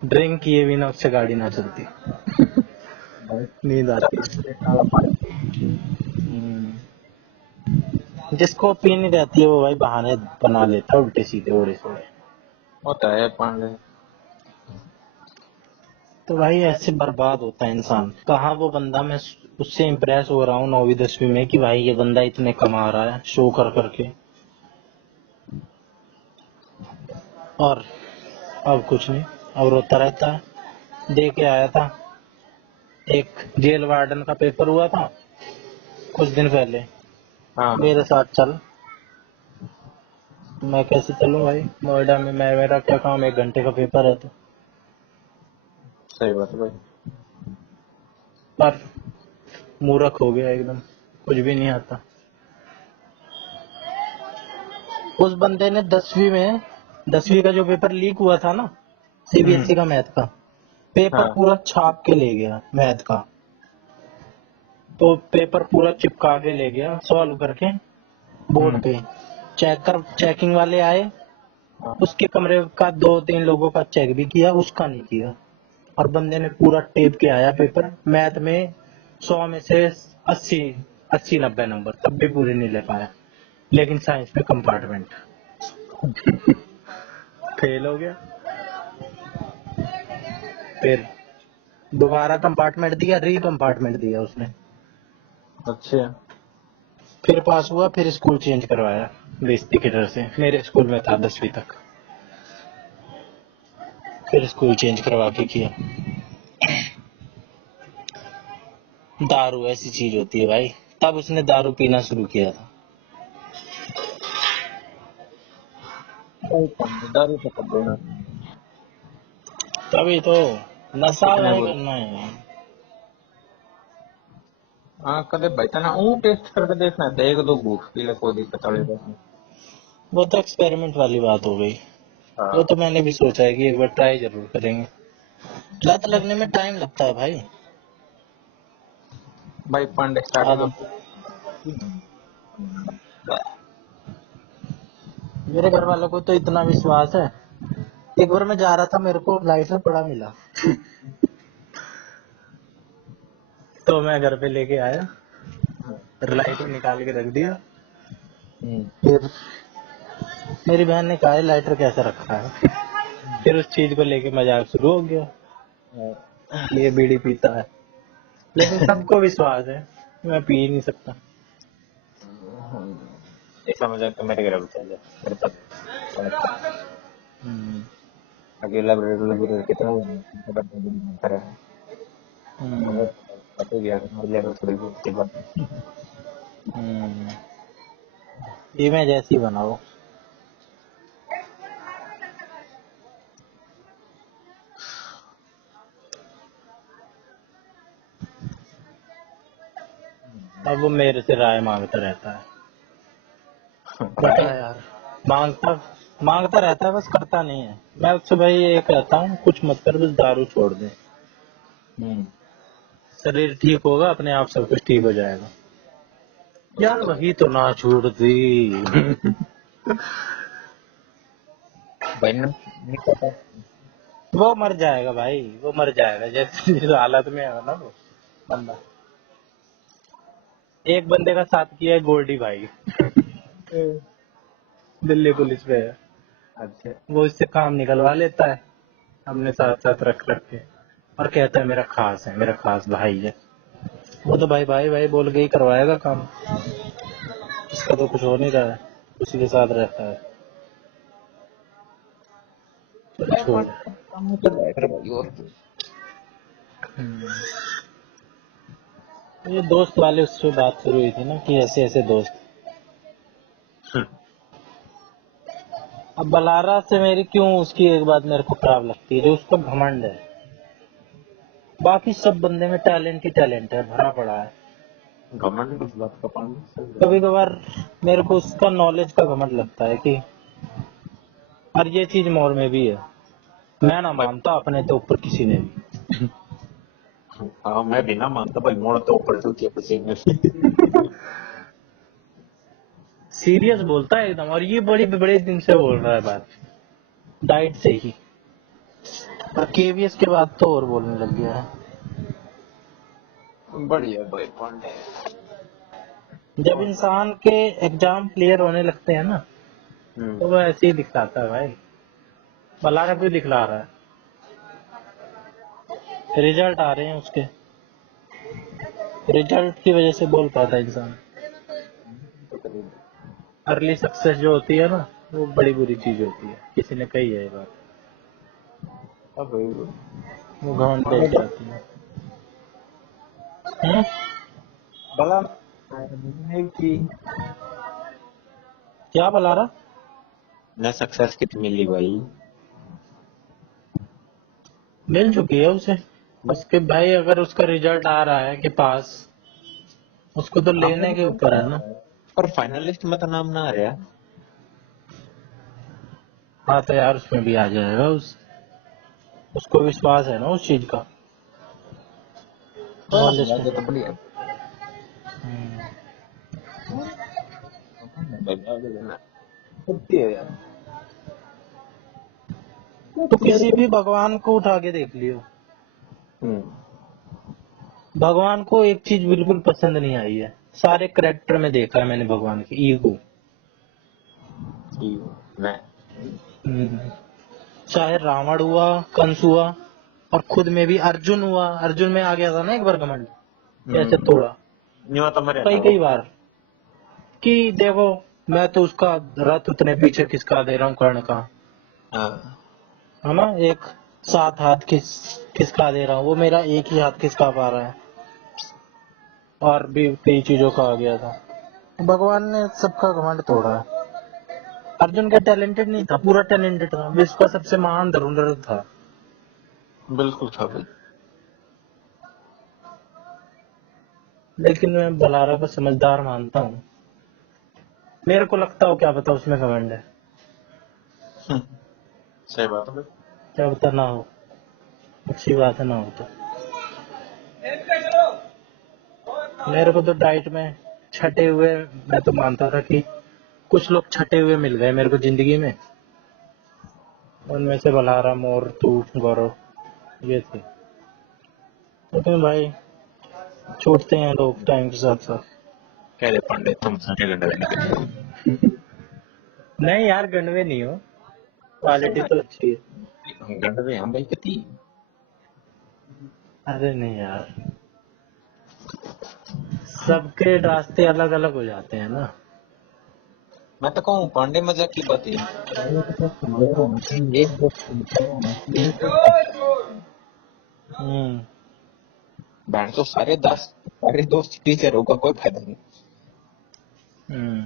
ड्रिंक किए बिना उससे गाड़ी ना चलती, भाई नींद आती है। काला पानी। जिसको पीनी रहती है वो भाई बहाने बना लेता है उल्टे सीधे ओरे सोरे। होता है पांडे। तो भाई ऐसे बर्बाद होता है इंसान। कहाँ वो बंदा, मैं उससे इम्प्रेस हो रहा हूँ 9वीं 10वीं में कि भाई ये बंदा इतने कमा रहा है शो कर करके, और अब कुछ नहीं, अब रोता रहता है। दे के आया था एक जेल वार्डन का पेपर हुआ था कुछ दिन पहले। हाँ मेरे साथ चल, मैं कैसे चलूं भाई नोएडा में, मैं मेरा क्या काम, 1 घंटे का पेपर है तो। सही बात है भाई। पर मूर्ख हो गया एकदम, कुछ भी नहीं आता। उस बंदे ने 10वीं का जो पेपर लीक हुआ था ना, सीबीएसई का मैथ का पेपर हाँ पूरा छाप के ले गया मैथ का। तो पेपर पूरा चिपका के ले गया सॉल्व करके बोर्ड पे। चेकिंग वाले आए, हाँ उसके कमरे का 2-3 लोगों का चेक भी किया, उसका नहीं किया। और बंदे ने पूरा टेप के आया पेपर, मैथ में 100 में से 80-90 नंबर, तब भी पूरे नहीं ले पाया। लेकिन साइंस में कंपार्टमेंट फेल हो गया। फिर दोबारा कंपार्टमेंट दिया, री कंपार्टमेंट दिया उसने, अच्छा। फिर पास हुआ। फिर स्कूल चेंज करवाया बेइज्जती की डर से। मेरे स्कूल में था 10वीं तक, फिर स्कूल चेंज करवा के किया। दारू ऐसी चीज होती है भाई, तब उसने दारू पीना शुरू किया था। दारू तो कर देना। तभी तो नशा कितने नहीं बोल। करना है। हाँ कदे भाई तना टेस्ट करके देखना है, एक दो घूट पी ले, कोई दिक्कत वाली बात नहीं। वो तो एक्सपेरिमेंट वाली बात हो गई। वो हाँ तो मैंने भी सोचा है कि एक बार ट्राई जरूर करेंगे। लत लगने में टाइम लगता है भाई। भाई फंड स्टार्टिंग आदत, में। मेरे घर वालों को तो इतना विश्वास है, एक बार मैं जा रहा था, मेरे को लाइटर पड़ा मिला तो मैं घर पे लेके आया, लाइटर निकाल के रख दिया। फिर मेरी बहन ने कहा लाइटर कैसे रखा है, फिर उस चीज को लेके मजाक शुरू हो गया कि ये बीड़ी पीता है। लेकिन सबको विश्वास है, मैं पी ही नहीं सकता। ऐसा मजाक तो मेरे घर में चल जाए मेरे पास। हम्म, अकेला रेगुलर कितना बनता है। हम्म, मगर पता गया मर जाएगा थोड़ी बहुत के बाद। हम्म। ये मैं जैसी बनाओ। अब वो मेरे से राय मांगता रहता है। बता यार, मांगता मांगता रहता है, बस करता नहीं है। मैं उससे भाई ये कहता हूँ कुछ मत कर, बस दारू छोड़ दे, हम्म। शरीर ठीक होगा, अपने आप सब कुछ ठीक हो जाएगा। यार वही तो ना छोड़ दी भाई ना नहीं पता। वो मर जाएगा भाई, वो मर जाएगा जैसे जिस हालत में है ना वो बंदा। एक बंदे का साथ किया है गोल्डी भाई दिल्ली पुलिस में है। अच्छा। वो इससे काम निकलवा लेता है अपने साथ साथ रख रख के, और कहता है मेरा खास है, मेरा खास भाई है। वो तो भाई भाई भाई बोल के ही करवाएगा काम, इसका तो कुछ हो नहीं रहा है, उसी के साथ रहता है। चल छोड़। काम नहीं कर रहा है भाई और क्या। हम्म। ये दोस्त वाले उससे बात शुरू हुई थी ना कि ऐसे ऐसे दोस्त। अब बलारा से मेरी क्यों उसकी एक बात मेरे को खराब लगती है, जो उसका घमंड है। बाकी सब बंदे में टैलेंट ही टैलेंट है, भरा पड़ा है। घमंड किस बात का पानी। कभी कभार मेरे को उसका नॉलेज का घमंड लगता है कि, और ये चीज मोर में भी है, मैं ना मानता अपने तो ऊपर किसी ने भी। हाँ मैं भी ना मानता भाई, मोड़ तो ऊपर चलती है पसीने से। सीरियस बोलता है एकदम, और ये बड़ी बड़े दिन से बोल रहा है बात, डाइट से ही। और केवीएस के बाद तो और बोलने लग गया है। बढ़िया भाई पांडे। जब इंसान के एग्जाम क्लियर होने लगते हैं ना, तो वो ऐसे ही दिखलाता है भाई। बलारा भी दिखला रहा है, रिजल्ट आ रहे हैं उसके, रिजल्ट की वजह से बोल पाता है इंसान। अर्ली सक्सेस जो होती है ना, वो बड़ी बुरी चीज होती है, किसी ने कही है ये बात, अब वो घमंड पे जाती है। हम्म? बड़ा नहीं कि क्या बोला रहा? न सक्सेस कितनी मिली भाई। मिल चुकी है उसे। उसके भाई अगर उसका रिजल्ट आ रहा है कि पास, उसको तो हाँ लेने के ऊपर है ना। पर फाइनलिस्ट में तो नाम ना आ रहा। हाँ तो यार उसमें भी आ जाएगा। उसको विश्वास है ना उस चीज का, नॉलेज तो में। तो बढ़िया हम्म। होती है यार। तो किसी भी भगवान को उठा के देख लियो, हम्म भगवान को एक चीज बिल्कुल पसंद नहीं आई है। सारे करेक्टर में देखा है मैंने भगवान की, ईगो। कि मैं चाहे रावण हुआ, कंस हुआ, और खुद में भी अर्जुन हुआ। अर्जुन में आ गया था ना एक बार घमंड, कैसे तोड़ा न्यू तो मरे था कई वो। कई बार, कि देखो मैं तो उसका रथ उतने पीछे खिसका दे रहा हूँ कर्ण का, हाँ है ना। एक सात हाथ खिसका दे रहा हूँ, वो मेरा एक ही हाथ खिसका पा रहा है। और भी कई चीजों का आ गया था। भगवान ने सबका घमंड तोड़ा है। अर्जुन का टैलेंटेड नहीं था, पूरा टैलेंटेड था, विश्व का सबसे महान धनुर्धर था। बिल्कुल था भाई। लेकिन मैं बलारा को समझदार मानता हूँ। मेरे को लगता हो क्या पता उसमें घमंड है, हम्म, सही बात है भाई। क्या पता ना हो। अच्छी बात है ना हो तो। मेरे को तो डाइट में छटे हुए, मैं तो मानता था कि कुछ लोग छटे हुए मिल गए मेरे को जिंदगी में। उनमें से बलहारा, मोर, तू, गौरव, ये थे। लेकिन भाई छूटते हैं लोग टाइम के साथ साथ। कह रहे पांडे तुम सारे गंडे लगे। नहीं यार, गंडवे नहीं हो, क्वालिटी तो अच्छी है। हम गंडे हम भाई कितनी। अरे नहीं यार, सबके रास्ते अलग अलग हो जाते हैं ना। मैं तो कहूँ पांडे मजाक की बात ही। एक हम्म। बैंड तो सारे दोस्त टीचर होगा कोई फायदा नहीं। हम्म।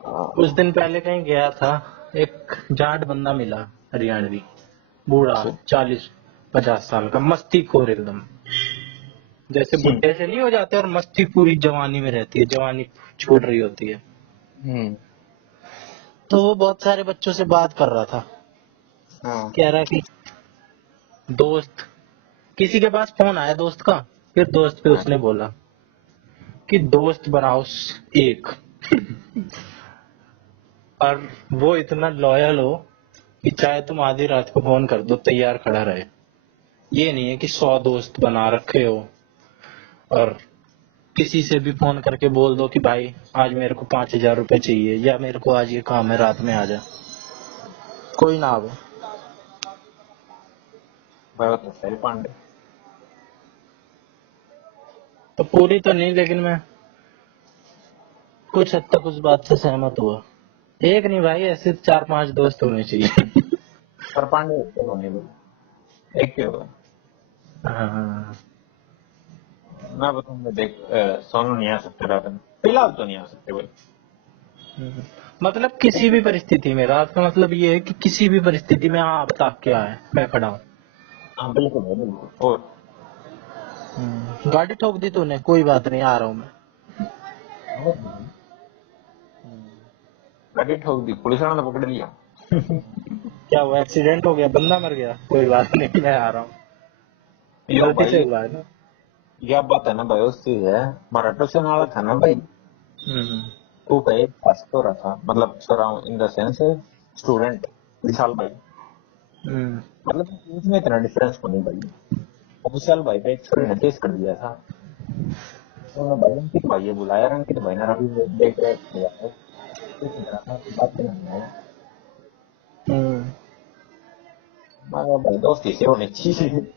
हाँ, कुछ दिन पहले कहीं गया था, एक जाट बंदा मिला, हरियाणवी, बूढ़ा, 40-50 साल का, मस्तीखोर एकदम। जैसे बुढ़े से नहीं हो जाते, और मस्ती पूरी जवानी में रहती है, जवानी छूट रही होती है। हम्म, तो वो बहुत सारे बच्चों से बात कर रहा था। हाँ, कह रहा कि दोस्त, किसी के पास फोन आया दोस्त का, फिर दोस्त पे हाँ, उसने बोला कि दोस्त बनाओ एक, और वो इतना लॉयल हो कि चाहे तुम आधी रात को फोन कर दो तैयार खड़ा रहे। ये नहीं है कि 100 दोस्त बना रखे हो, और किसी से भी फोन करके बोल दो कि भाई आज मेरे को 5,000 रुपए चाहिए, या मेरे को आज ये काम है, रात में आ जा, कोई ना आवे। बहुत सारे पांडे। तो पूरी तो नहीं, लेकिन मैं कुछ हद तक उस बात से सहमत हुआ। एक नहीं भाई, ऐसे 4-5 दोस्त होने चाहिए। पर पांडे होने भाई एक क्यों होगा। हाँ। मैं बताऊंगा देख सोनू नहीं आ सकते रात में फिलहाल तो नहीं आ सकते भाई। मतलब किसी भी परिस्थिति में, रात का मतलब ये है कि किसी भी परिस्थिति में, हाँ अब तक क्या है, मैं खड़ा हूँ। हाँ बिल्कुल है, बिल्कुल। और गाड़ी ठोक दी तूने, कोई बात नहीं, आ रहा हूँ मैं। गाड़ी ठोक दी पुलिस वालों ने पकड़ लिया। क्या हुआ, एक्सीडेंट हो गया, बंदा मर गया, कोई बात नहीं, मैं आ रहा हूँ। यो गलती से भाई हुआ है ना। यह बात है ना भाई उसकी है। मराठा से वाला था ना भाई। हम्म। तू कहे पास तो रहा था मतलब surround in the sense student Vishal भाई। हम्म। मतलब इसमें इतना डिफरेंस को नहीं भाई। और विशाल भाई पे एक सर ने केस कर दिया था। तो मैं भाई अंकित भाई ये बुलाया अंकित भाई ने अभी देख रहे थे कुछ नहीं रहा था बात करना है। हम्म। मैं भाई दोस्ती से होनी चाहिए।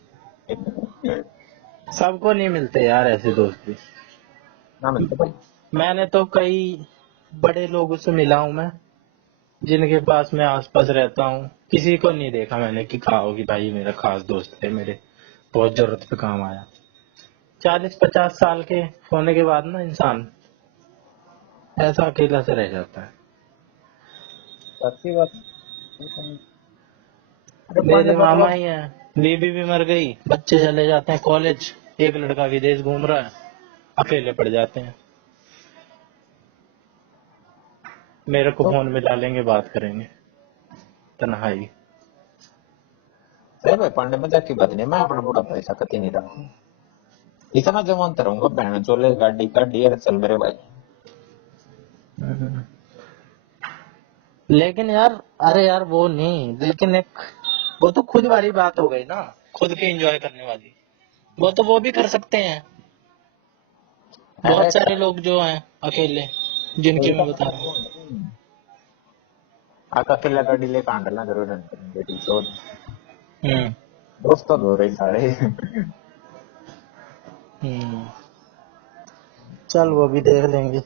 सबको नहीं मिलते यार ऐसे दोस्त भी। ना मिलते भाई। मैंने तो कई बड़े लोगों से मिला हूँ मैं, जिनके पास मैं आसपास रहता हूँ, किसी को नहीं देखा मैंने कि कहा हो कि भाई मेरा खास दोस्त है, मेरे बहुत जरूरत पे काम आया। 40-50 साल के होने के बाद ना इंसान ऐसा अकेला से रह जाता है। सच्ची बात। अरे पांडे मेरे मामा मतलब ही हैं, बीबी भी मर गई, बच्चे चले जाते हैं कॉलेज, एक लड़का विदेश घूम रहा है, अकेले पड़ जाते हैं। मेरे को तो फोन मिला लेंगे, बात करेंगे, तन्हाई। अरे भाई पांडे मजाक की बात नहीं, मैं अपना बुढ़ा पैसा कती नहीं रहा, इतना जवान तो रहूंगा, बहन चोले गाड़ी गाड़ी है चल मेरे भाई। लेकिन यार, अरे यार वो नहीं, लेकिन एक वो तो खुद वाली बात हो गई ना, खुद के एंजॉय करने वाली। वो भी कर सकते हैं अरे बहुत सारे लोग जो हैं अकेले, जिनकी इसका मैं बता रहा हूँ। मतलब वो नहीं, आका अकेला गाड़ी लेकर आंडला जरूर बेटी चोद, हम्म। दोस्त तो हो रही सारे। हम्म। चल वो भी देख लेंगे।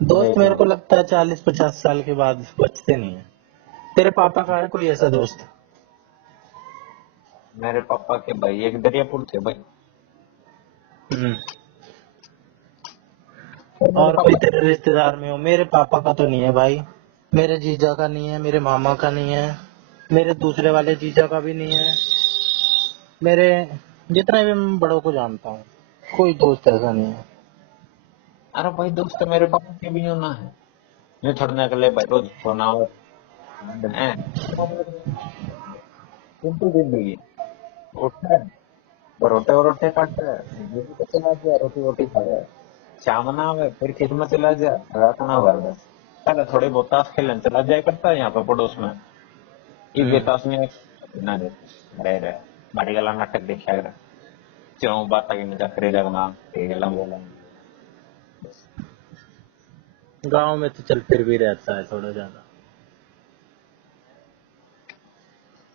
दोस्त देख मेरे लो। को लगता है 40-50 साल के बाद बचते नहीं है। तेरे पापा का है कोई ऐसा दोस्त? मेरे पापा के भाई एक दरियापुर थे भाई, हम्म। और मेरे और कोई पापा तेरे रिश्तेदार में हो? मेरे पापा का तो नहीं है भाई, मेरे जीजा का नहीं है, मेरे मामा का नहीं है, मेरे दूसरे वाले जीजा का भी नहीं है, मेरे जितने भी मैं बड़ों को जानता हूँ कोई दोस्त ऐसा नहीं है। अरे भाई दोस्त तो मेरे पापा के भी होना है, नहीं छोड़ने के लिए भाई रोज फोन आओ है, सिंपल जिंदगी, उठता है रोटे वोटे काटता है, ड्यूटी पे चला गया, रोटी वोटी खाया, शाम ना आवे फिर खेत में चला जा, रात ना घर बस, पहले थोड़ी बहुत ताश खेलने चला जाया करता है यहाँ पे पड़ोस में, इस हम्म। बेताश में ना रे रह रहे बाड़ी गला नाटक देखा कर, क्यों बात की मजा करे जाना, ये गला बोला। गांव में तो चल फिर भी रहता है थोड़ा ज्यादा।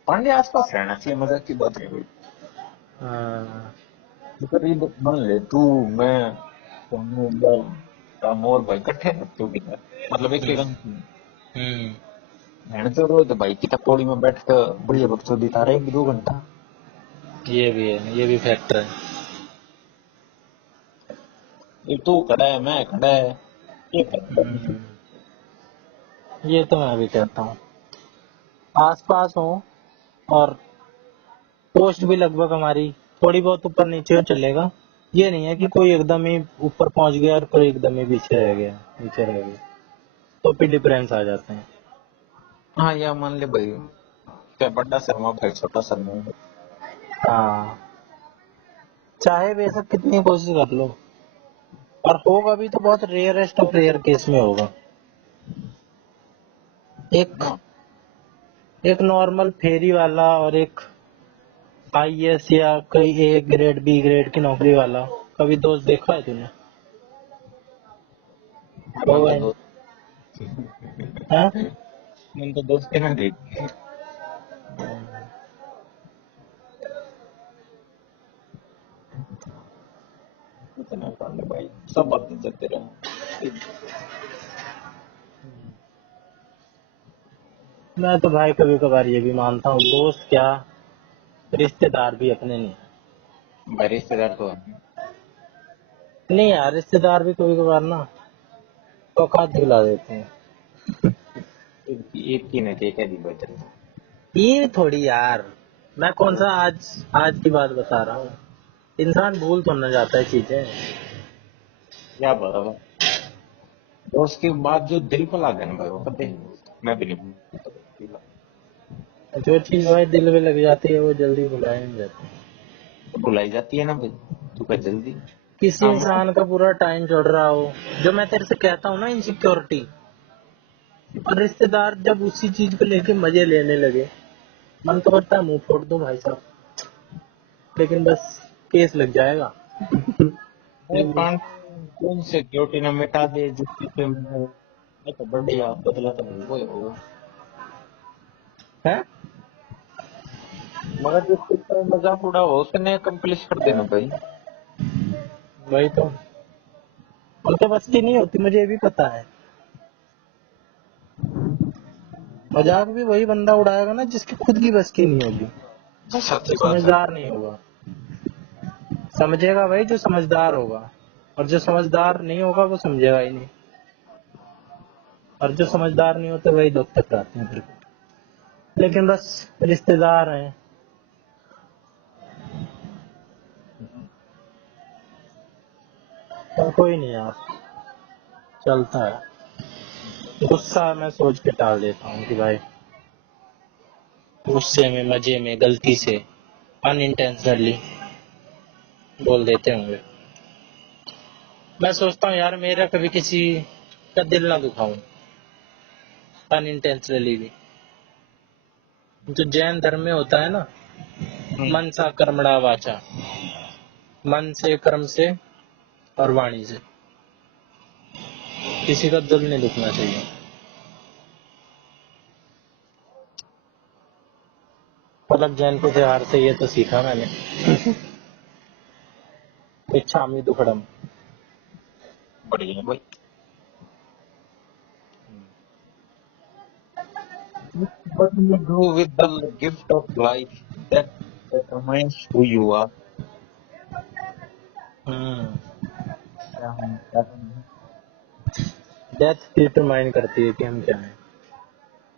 पांडे आसपास रहना चाहिए, मजा की बात है भाई। हाँ। तो करीब मान ले तू, मैं, सोनू, राम और भाई इकट्ठे रहते हो किधर, मतलब एक हम्म। एक अंक हम्म। रहने तो रोज भाई की पौड़ी में बैठ कर बढ़िया बकचोदी तारा 1-2 घंटा। ये भी है, ये भी फैक्टर है। ये तू खड़ा है मैं खड़ा है, ये करता है। हम्म। ये तो मैं भी कहता हूँ, आस पास हो और पोस्ट भी लगभग हमारी थोड़ी बहुत ऊपर नीचे हो चलेगा। ये नहीं है कि कोई एकदम ही ऊपर पहुंच गया और कोई एकदम ही पीछे रह गया, नीचे रह गया, तो फिर डिफरेंस आ जाते हैं। हाँ या मान ले भाई, क्या बड़ा शर्मा भाई छोटा शर्मा भाई। हाँ, चाहे बेशक कितनी कोशिश कर लो, और होगा भी तो बहुत रेयरेस्ट ऑफ रेयर केस में होगा। एक हाँ एक नॉर्मल फेरी वाला और एक आईएएस या कोई ए ग्रेड बी ग्रेड की नौकरी वाला कभी दोस्त देखा है तूने? मन होगा तो ही नहीं। दोस्त, हाँ? मन तो दोस्त है ना देख, इतना पांडे भाई सब बातें चलते रहे। मैं तो भाई कभी कभार ये भी मानता हूँ, दोस्त क्या, रिश्तेदार भी अपने नहीं। भाई रिश्तेदार तो नहीं यार, रिश्तेदार भी कभी कभार ना औकात दिला देते हैं। एक की नहीं थी क्या दी बचत। ये थोड़ी यार, मैं कौन सा आज आज की बात बता रहा हूँ, इंसान भूल तो न जाता है चीजें। क्या बता, दोस्त की बात जो दिल को लागे ना भाई वो कभी नहीं भूलता। मैं भी नहीं भूलता। जो चीज भाई दिल में लग जाती है वो जल्दी भुलाई नहीं जाती। बुलाई जाती है ना भाई, तू क्या जल्दी। किसी हाँ मैं, इंसान का पूरा टाइम चल रहा हो, जो मैं तेरे से कहता हूँ ना इनसिक्योरिटी, और रिश्तेदार जब उसी चीज को लेके मजे लेने लगे, मन तो करता है मुंह फोड़ दूं भाई साहब, लेकिन बस केस लग जाएगा। भाई पान कौन से क्योटी ने मिटा दे जिसकी पे मैं तो बढ़िया बदला तो वो है वो, है। मगर जिसके ऊपर मजाक उड़ा हो उसने कंप्लीट कर देना भाई। वही तो, उनके बस की नहीं होती, मुझे ये भी पता है। मजाक भी वही बंदा उड़ाएगा ना जिसकी खुद की बस की नहीं होगी। सच्ची बात है। समझदार नहीं होगा। समझेगा वही जो समझदार होगा, और जो समझदार नहीं होगा वो समझेगा ही नहीं, और जो समझदार नहीं होते वही दुख टकराते हैं फिर। लेकिन बस रिश्तेदार हैं, पर कोई नहीं यार, चलता है। गुस्सा मैं सोच के टाल देता हूँ कि भाई गुस्से में, मजे में, गलती से, अनइंटेंशनली बोल देते होंगे। मैं सोचता हूँ यार मेरा कभी किसी का दिल ना दुखाऊं, अनइंटेंशनली भी। जो जैन धर्म में होता है ना, मन सा कर्मणा वाचा, मन से, कर्म से और वाणी से किसी का दिल नहीं दुखना चाहिए। पलक जैन के त्योहार से ये तो सीखा मैंने। इच्छामि दुखड़म। बढ़िया भाई। What do you do with the gift of life that determines who you are? क्या हम क्या करना? डेथ डिटरमाइन करती है कि हम क्या हैं।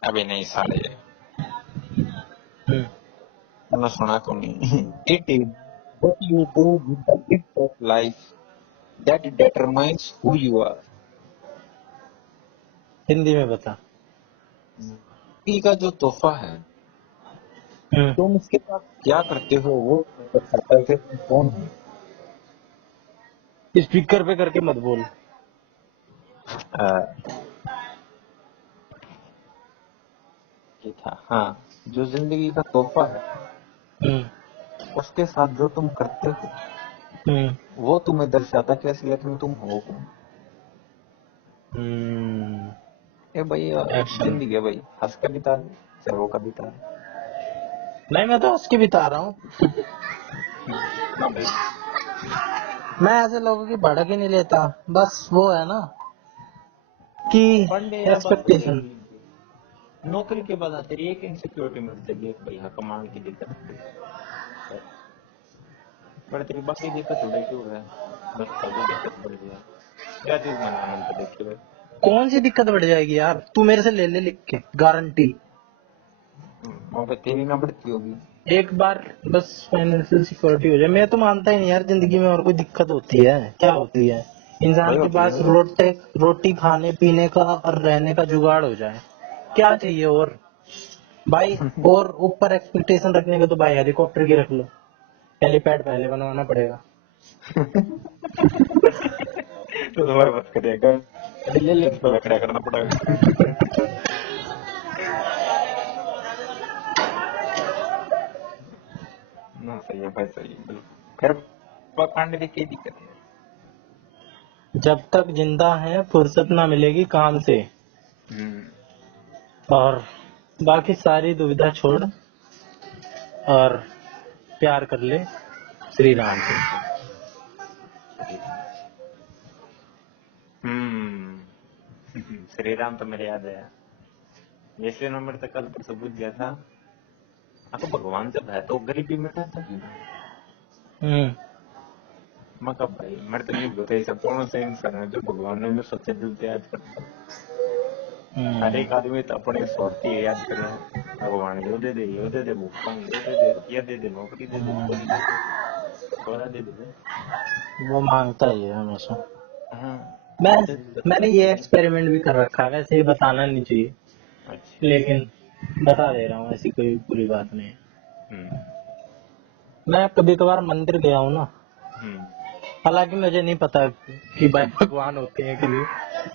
अभी नहीं साले, हम्म, मैंने सुना तो नहीं। It is what you do with the gift of life that determines who you are. Hindi में बता। जिंदगी का जो तोहफा है, तुम उसके साथ क्या करते हो वो दर्शाता है कि तुम कौन हो। स्पीकर पे करके मत बोल। आ, ये था, हाँ, जो जिंदगी का तोहफा है हम्म, उसके साथ जो तुम करते हो हम्म, वो तुम्हें दर्शाता कि असलियत में तुम हो कौन। हम्म, ए भाई, एक्शन। जिंदगी है भाई, हंस के बिता ले, चाहे रो कर बिता ले। नहीं, मैं तो हंस के बिता रहा हूँ। हाँ भाई, मैं ऐसे लोगों की भड़क ही नहीं लेता। बस वो है ना कि वनडे यार बात तो एक्सपेक्टेशन। यही है। नौकरी के बाद तेरी एक इनसिक्योरिटी मिल जाएगी कि भैया कमाने की दिक्कत है, पर तेरी बाकी दिक्कत उड़े क्यों है, बस सब दिक्कत बढ़ गया। क्या चीज में आनंद तो देखिए भाई। कौन सी दिक्कत बढ़ जाएगी यार, तू मेरे से ले ले लिख के गारंटी। वहाँ पे तेरी ना बढ़ती होगी। एक बार बस फाइनेंशियल सिक्योरिटी हो जाए। मैं तो मानता ही नहीं यार जिंदगी में और कोई दिक्कत होती है। क्या होती है? भाई इंसान के होती पास है। रोटी खाने पीने का और रहने का जुगाड़ हो जाए, क्या चाहिए और भाई। और ऊपर एक्सपेक्टेशन रखने का तो भाई हेलीकॉप्टर की रख लो, हेलीपैड पहले बनवाना पड़ेगा। तो तुम्हारे बात करेगा, अरे ले ले, इसको खड़ा करना पड़ेगा। ना सही है भाई, सही है। फिर पकाने की क्या दिक्कत है। जब तक जिंदा है फुर्सत ना मिलेगी काम से, और बाकी सारी दुविधा छोड़ और प्यार कर ले श्री राम से। श्री राम तो मेरे याद है, जैसे नंबर तक कल तो सबूत गया था। हाँ, तो भगवान जब है तो गरीबी में था। मैं कब भाई, मेरे तो ये होता है, सब कौन से इंसान है जो भगवान ने सच्चे दिल से याद करता है। हर एक आदमी तो अपने स्वार्थी याद करे, भगवान यो दे दे भूखा हूँ, ये दे दे नौकरी दे दे, कोई दे दे, थोड़ा दे दे। वो मांगता ही है हमेशा। हाँ, मैं दे दे। मैंने ये एक्सपेरिमेंट भी कर रखा है, वैसे ये बताना नहीं चाहिए अच्छा। लेकिन बता दे रहा हूँ, ऐसी कोई बुरी बात नहीं है। हम्म। मैं कभी कभार मंदिर गया हूँ ना, हम्म। हालांकि मुझे नहीं पता कि भाई भगवान होते हैं कि नहीं,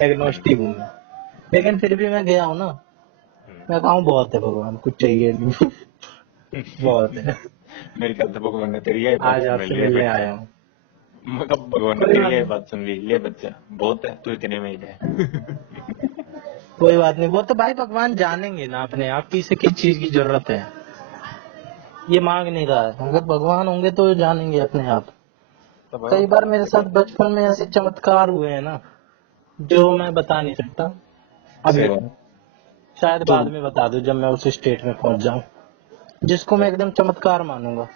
एग्नोस्टिक हूँ मैं, लेकिन फिर भी मैं गया हूँ ना। मैं कहूँ बहुत है भगवान, कुछ चाहिए नहीं। बहुत है, मेरे ख्याल से भगवान ने तेरी यही बात आज सुन आपसे ली है मिलने बेटा। आया हूँ। मैं कब भगवान ने कोई तेरी बात यही नहीं, बात सुन ली, ले बच्चा बहुत है, तू इतने में ही है। कोई बात नहीं। वो तो भाई भगवान जानेंगे ना अपने आप की इसे किस चीज की जरूरत है। ये मांग नहीं रहा है, अगर भगवान होंगे तो जानेंगे अपने आप। तो कई बार भगवान मेरे साथ बचपन में ऐसे चमत्कार हुए हैं ना जो मैं बता नहीं सकता अभी। से शायद तो बाद में बता दूं जब मैं उस स्टेट में पहुंच जाऊं। जिसको मैं एकदम चमत्कार मानूंगा।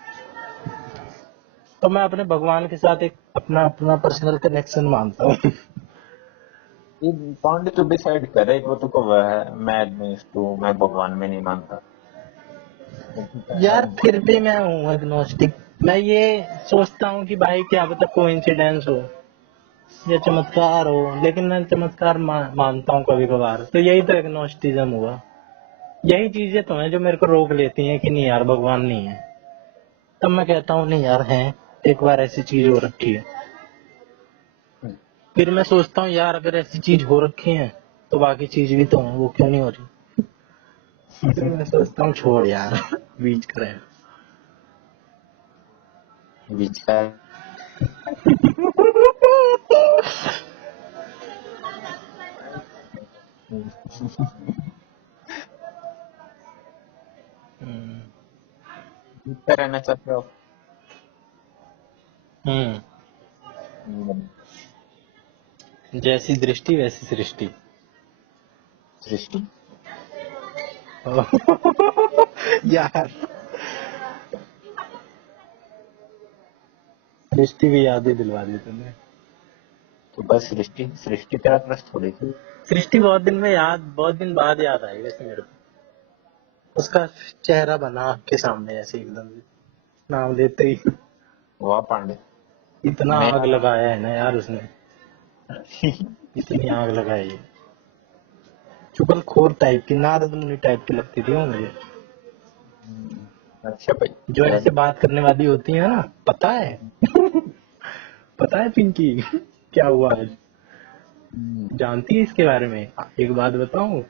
तो मैं अपने भगवान के साथ एक अपना अपना पर्सनल कनेक्शन मानता हूँ। ये पांडे तो डिसाइड करे वो तो कब है, मैं एग्नोस्ट हूँ, मैं भगवान में नहीं मानता। यार फिर भी मैं हूँ एग्नोस्टिक। मैं ये सोचता हूँ कि भाई क्या पता कोइंसिडेंस हो या चमत्कार हो, लेकिन मैं चमत्कार मानता हूँ कभी कभार। तो यही तो एग्नोस्टिज्म हुआ। यही चीजें तो हैं जो मेरे को रोक लेती हैं कि नहीं यार भगवान नहीं है। तब मैं कहता हूँ नहीं यार है, एक बार ऐसी चीज हो रखी है। फिर मैं सोचता हूँ यार अगर ऐसी चीज हो रखी है तो बाकी चीज भी तो है, वो क्यों नहीं हो रही। फिर मैं सोचता हूँ छोड़ यार बीच का रहे। विचार जीतते रहना चाहते हो आप? जैसी दृष्टि वैसी सृष्टि। सृष्टि यार सृष्टि भी याद ही दिलवा दी तुमने। तो बस सृष्टि सृष्टि तेरा क्रश थोड़ी थी। सृष्टि बहुत दिन बाद याद आई वैसे मेरे को। उसका चेहरा बना आपके सामने ऐसे एकदम से, नाम लेते ही। वाह पांडे। इतना मैं आग लगाया है ना यार उसने, इतनी आग लगाई है। चुगलखोर टाइप की, नारद मुनि टाइप की लगती थी वो मुझे। अच्छा भाई। जो ऐसे बात करने वाली होती है ना, पता है पता है पिंकी क्या हुआ आज, जानती है इसके बारे में, एक बात बताऊं।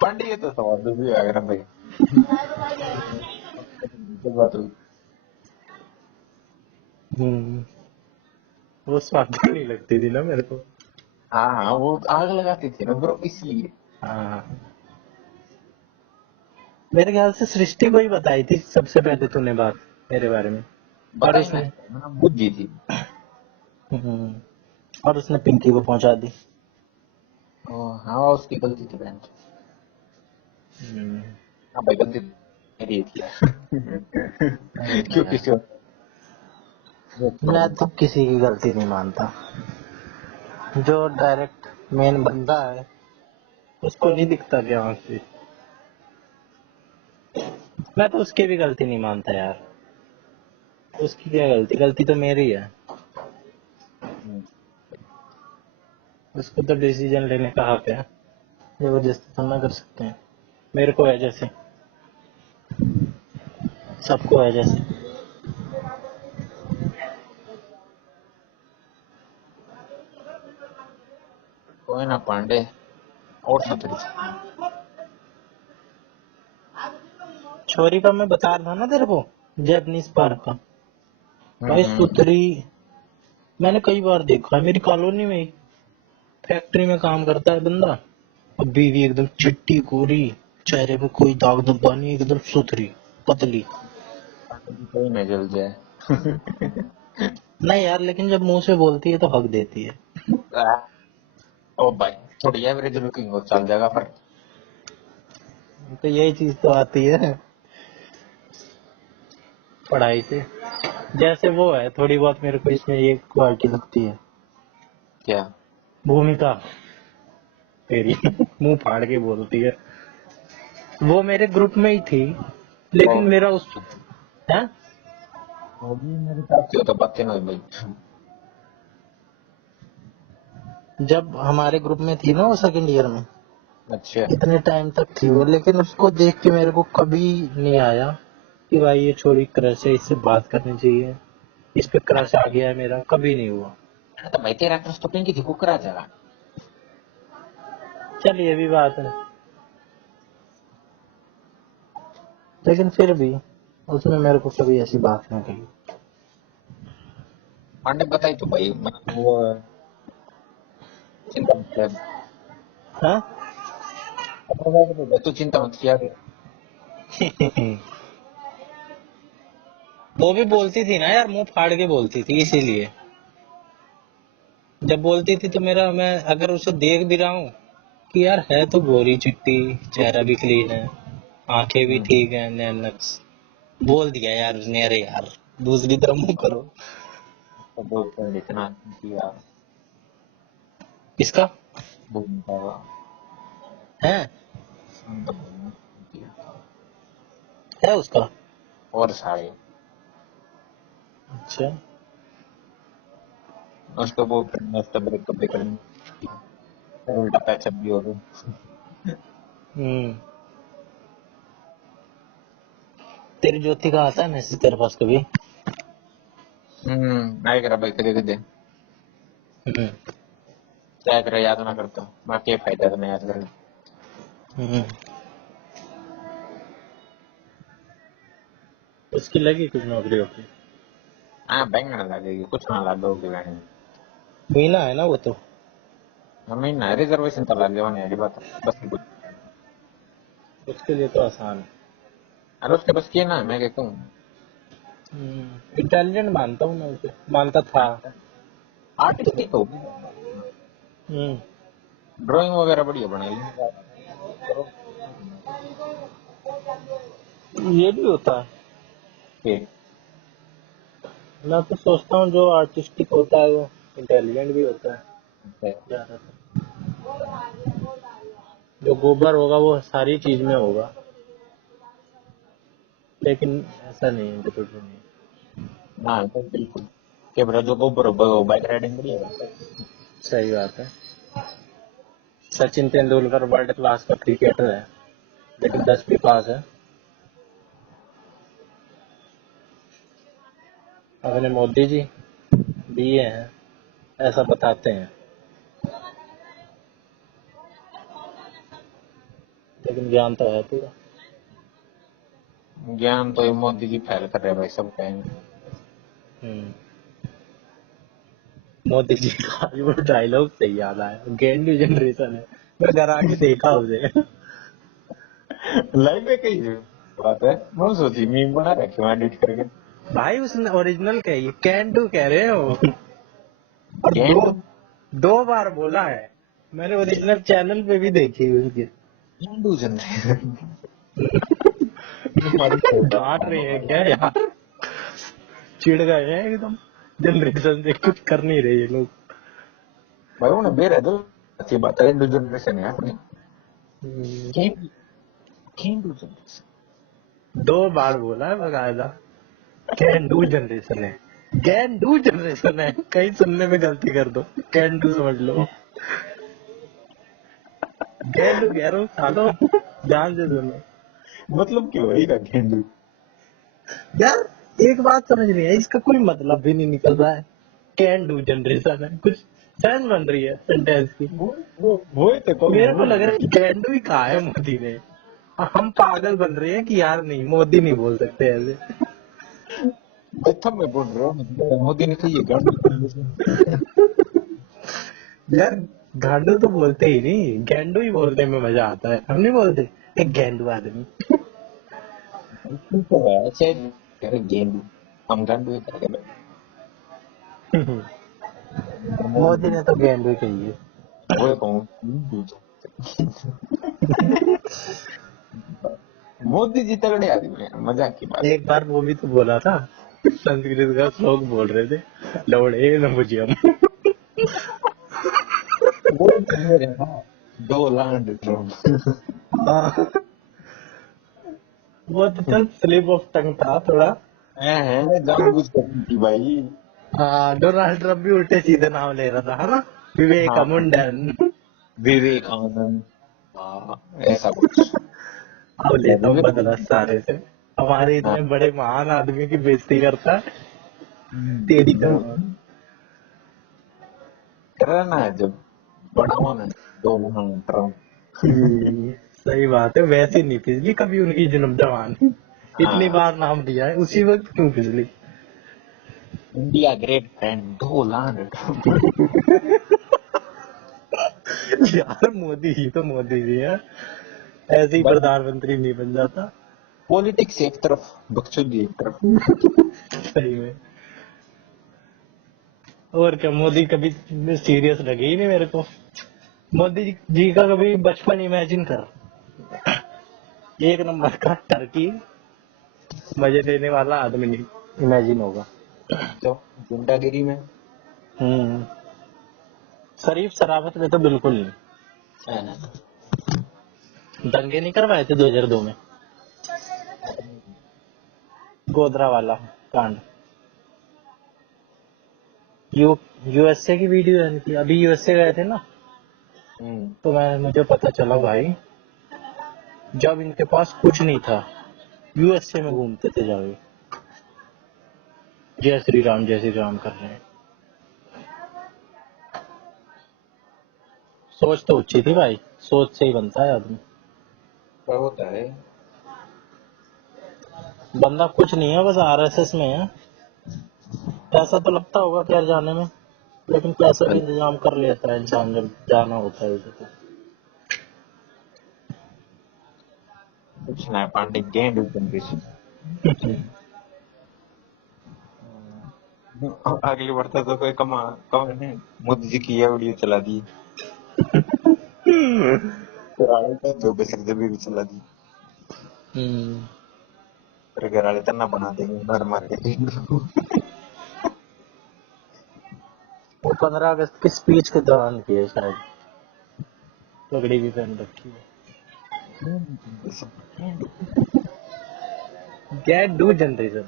पांडे ये तो सवाल भी आ गया भाई। क्या बात हुई? हम्म, वो स्वाद नहीं लगती थी ना मेरे को। हाँ हाँ, वो आग लगाती थी ना ब्रो, इसलिए। हाँ, मेरे ख्याल से सृष्टि को ही बताई थी सबसे पहले तूने बात मेरे बारे में। और बताई ना, उसने मतलब बुद्धि थी। हम्म, और उसने पिंकी को पहुंचा दी। हाँ, उसकी गलती थी बहन। हम्म, हाँ भाई, गलती मेरी थी यार। अरे क्यों यार, किसी और वो छोड़ मैं दूं? तो किसी की गलती नहीं मानता। जो डायरेक्ट मेन बंदा है उसको नहीं दिखता क्या आंख से। मैं तो उसकी भी गलती नहीं मानता यार। उसकी क्या गलती, गलती तो मेरी है। उसको तो डिसीजन लेने का हक है, जबरदस्ती तो ना कर सकते हैं। मेरे को है जैसे, सबको है जैसे। कोई ना पांडे, और सुधरी। छोरी का मैं बता रहा था ना तेरे को, जैपनीज पार्क का। भाई हम्म। सुतरी मैंने कई बार देखा है, मेरी कॉलोनी में ही फैक्ट्री में काम करता है बंदा। अब बीवी एकदम चिट्टी गोरी, चेहरे पे कोई दाग धब्बा नहीं, एकदम सुथरी पतली। कोई ना जल जाए। नहीं यार, लेकिन जब मुंह से बोलती है तो हक देती है। ओ भाई, थोड़ी एवरेज लुकिंग हो चल जाएगा पर। तो यही चीज तो आती है पढ़ाई से। जैसे वो है थोड़ी बहुत मेरे को इसमें ये क्वालिटी लगती है, क्या? भूमिका तेरी मुंह फाड़ के बोलती है। वो मेरे ग्रुप में ही थी, वो लेकिन मेरा उस है, वो भी मेरे साथ क्यों तो बातें ना भाई। जब हमारे ग्रुप में थी ना वो सेकंड ईयर में, अच्छा। इतने टाइम तक थी वो, लेकिन उसको देख के मेरे को कभी नहीं आया कि भाई ये छोरी क्रश है, इससे बात करनी चाहिए, इस पे क्रश आ गया है मेरा, कभी नहीं हुआ। तो भाई तेरा क्रश तो पिंकी थी, कुकरा जाएगा। चल ये भी बात है, लेकिन फिर भी उसने मेरे को कभी ऐसी बात नहीं कही। पांडे बताई तो भाई, मतलब वो चिंता मत कर। हाँ तू चिंता मत किया कर। वो भी बोलती थी ना यार, मुंह फाड़ के बोलती थी, इसीलिए जब बोलती थी तो मेरा, मैं अगर उसे देख भी रहा हूँ कि यार है तो गोरी चिट्टी, चेहरा भी क्लीन है, आंखें भी ठीक है, नैन नक्श। बोल दिया यार उसने, अरे यार दूसरी तरफ मुंह करो। तो बोलते हैं इतना किया, किसका भूमिका है? किया। है उसका? और सारे अच्छा। उसको बोलते हैं तो ब्रेकअप भी करेंगे, उल्टा पैचअप भी हो गया। हम्म। तेरी ज्योति का आता है मैसेज तेरे पास कभी? आए करा भाई कदे कदे हम्म। क्या करे, याद ना करता बाकी फायदा तो नहीं याद कर। हम्म। उसकी लगी कुछ नौकरी वोकरी? हाँ बैंक ना लगेगी, कुछ ना लग होगी बहन। मीना है ना वो तो। हमें ना रिजर्वेशन तो लग गया नहीं बात बस कुछ। उसके लिए तो आसान है। अरे उसके बस किए ना, मैं कहता हूँ इंटेलिजेंट मानता हूँ मैं उसे, मानता था। आर्टिस्ट ही तो, हम्म। ड्राइंग वगैरह बढ़िया बनाई करो। ये भी होता है। ठीक मैं तो सोचता हूँ जो आर्टिस्टिक होता है वो इंटेलिजेंट भी होता है है। ज्यादातर। जो गोबर होगा वो सारी चीज में होगा, लेकिन ऐसा नहीं है, जरूरी नहीं। हाँ तो बिल्कुल, के बड़ा जो को बाइक राइडिंग बढ़िया करता है। सही बात है। सचिन तेंदुलकर वर्ल्ड क्लास का क्रिकेटर है, लेकिन 10वीं पास है। अपने मोदी जी बीए हैं, ऐसा बताते हैं, लेकिन ज्ञान तो है पूरा। ज्ञान तो ये मोदी जी फैल कर रहे हैं भाई, सब कहेंगे। हम्म। मोदी जी का आज वो डायलॉग से याद आया, गेंडू जनरेशन है। मैं घर आके देखा उसे। लाइव में कही बात है, मैं सोची मीम बना रखे मैं एडिट करके। भाई उसने ओरिजिनल कही है, कैन डू कह रहे हो। और कैन दो डू, दो बार बोला है। मैंने ओरिजिनल चैनल पे भी देखी है उसके। Can do generation. डांट रहे हैं क्या यार? चिढ़ गए हैं एकदम, जनरेशन से कुछ कर नहीं रहे ये लोग। भाई उन्हें बेर है तो अच्छी बात है, कैन डू जनरेशन है अपनी। Can can do generation. 2 बार बोला है बकायदा, कैन डू जनरेशन है, कैन डू जनरेशन है। कहीं सुनने में गलती कर दो, कैन डू समझ लो। कैन डू कह रहा हूँ सालो, ध्यान से सुनो। मतलब क्यों है कैन डू? यार एक बात समझ नहीं है, इसका कोई मतलब भी नहीं निकल रहा है। कैन डू जनरेशन है, कुछ सेंस बन रही है सेंटेंस की। वो ही तो मेरे को कहूँ। लग रहा है कैन डू ही कहा है मोदी ने। हम पागल बन रहे हैं कि यार नहीं, मोदी नहीं बोल सकते ऐसे। कथम में बोल रहे हो, मतलब मोदी ने कही है कैन डू। यार गांडू तो बोलते ही नहीं, गेंडू ही बोलने में मजा आता है। हम नहीं बोलते एक गेंडू आदमी। ऐसे गेम हम गांडू ही करेंगे मोदी ने तो गेंडू ही कही है। वो कहूँ। मोदी जी तगड़े आदमी है, मजाक की बात एक बार वो भी तो बोला था, संस्कृत का श्लोक बोल रहे थे, लौड़े न बुझे हम। है। वो मेरे हाँ, दो लैंड ट्रम्प। हाँ, वो तो चल स्लिप ऑफ टंग था थोड़ा। है जानबूझ कर की भाई। हाँ, डोनाल्ड ट्रम्प भी उल्टे सीधे नाम ले रहा था, है ना? हाँ विवेकानंदन। विवेकानंद, हाँ ऐसा कुछ। अब लेता हूँ बदला सारे से। हमारे हाँ, इतने बड़े महान आदमी की बेइज्जती करता है, तेरी तो। करना है जब बड़ा होना है, दो लैंड ट्रम्प। सही बात है, वैसे नहीं फिसली कभी उनकी जन्म जवान। इतनी हाँ, बार नाम दिया है, उसी वक्त क्यों फिसली? इंडिया ग्रेट फ्रेंड, दो लैंड ट्रम्प। यार मोदी ही तो मोदी जी है, ऐसे ही बस प्रधानमंत्री नहीं बन जाता। पॉलिटिक्स एक तरफ, बकचोदी एक तरफ। सही में। और क्या, मोदी कभी सीरियस लगे ही नहीं मेरे को। मोदी जी का कभी बचपन इमेजिन कर, एक नंबर का टर्की मजे लेने वाला आदमी नहीं इमेजिन होगा। तो गुंडागिरी में हम्म। शरीफ शराफत में तो बिल्कुल नहीं। है ना। दंगे नहीं करवाए थे 2002 में, गोधरा वाला कांड। यू यूएसए की वीडियो है इनकी, अभी यूएसए गए थे ना, तो मुझे पता चला भाई, जब इनके पास कुछ नहीं था यूएसए में घूमते थे जाके, जय श्री राम कर रहे हैं। सोच तो अच्छी थी भाई, सोच से ही बनता है आदमी। क्या होता है। बंदा कुछ नहीं है, बस आरएसएस में है। पैसा तो लगता होगा खैर जाने में, लेकिन पैसा भी इंतजाम कर लेता है इंसान जब जाना होता है उसे तो। कुछ ना पांडे गेंड जनरेशन। अगली बार तो कोई कमा कम नहीं, मोदी जी की ये वीडियो चला दी, घरवाले का जो बेसिक जब भी चला दी, फिर घरवाले तना बना देंगे मार मार के। वो 15 अगस्त की स्पीच के दौरान किए शायद, पगड़ी भी पहन रखी है। Gate do generation.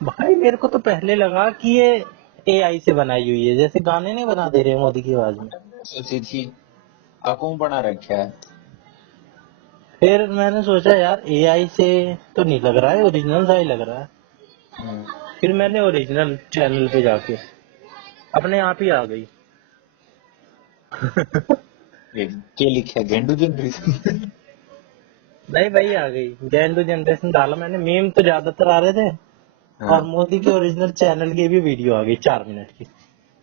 भाई मेरे को तो पहले लगा कि ये एआई से बनाई हुई है, जैसे गाने नहीं बना दे रहे मोदी की आवाज में। सोची थी अकूं बना रखा है। फिर मैंने सोचा यार एआई से तो नहीं लग रहा है, ओरिजिनल सा ही लग रहा है। फिर मैंने ओरिजिनल चैनल पे जाके अपने आप ही आ गई। क्या लिखा गेंडू जनरेशन। नहीं भाई आ गई, गेंडू जनरेशन डाला मैंने, मीम तो ज्यादातर आ रहे थे, और मोदी के ओरिजिनल चैनल की भी वीडियो आ गई 4 मिनट की।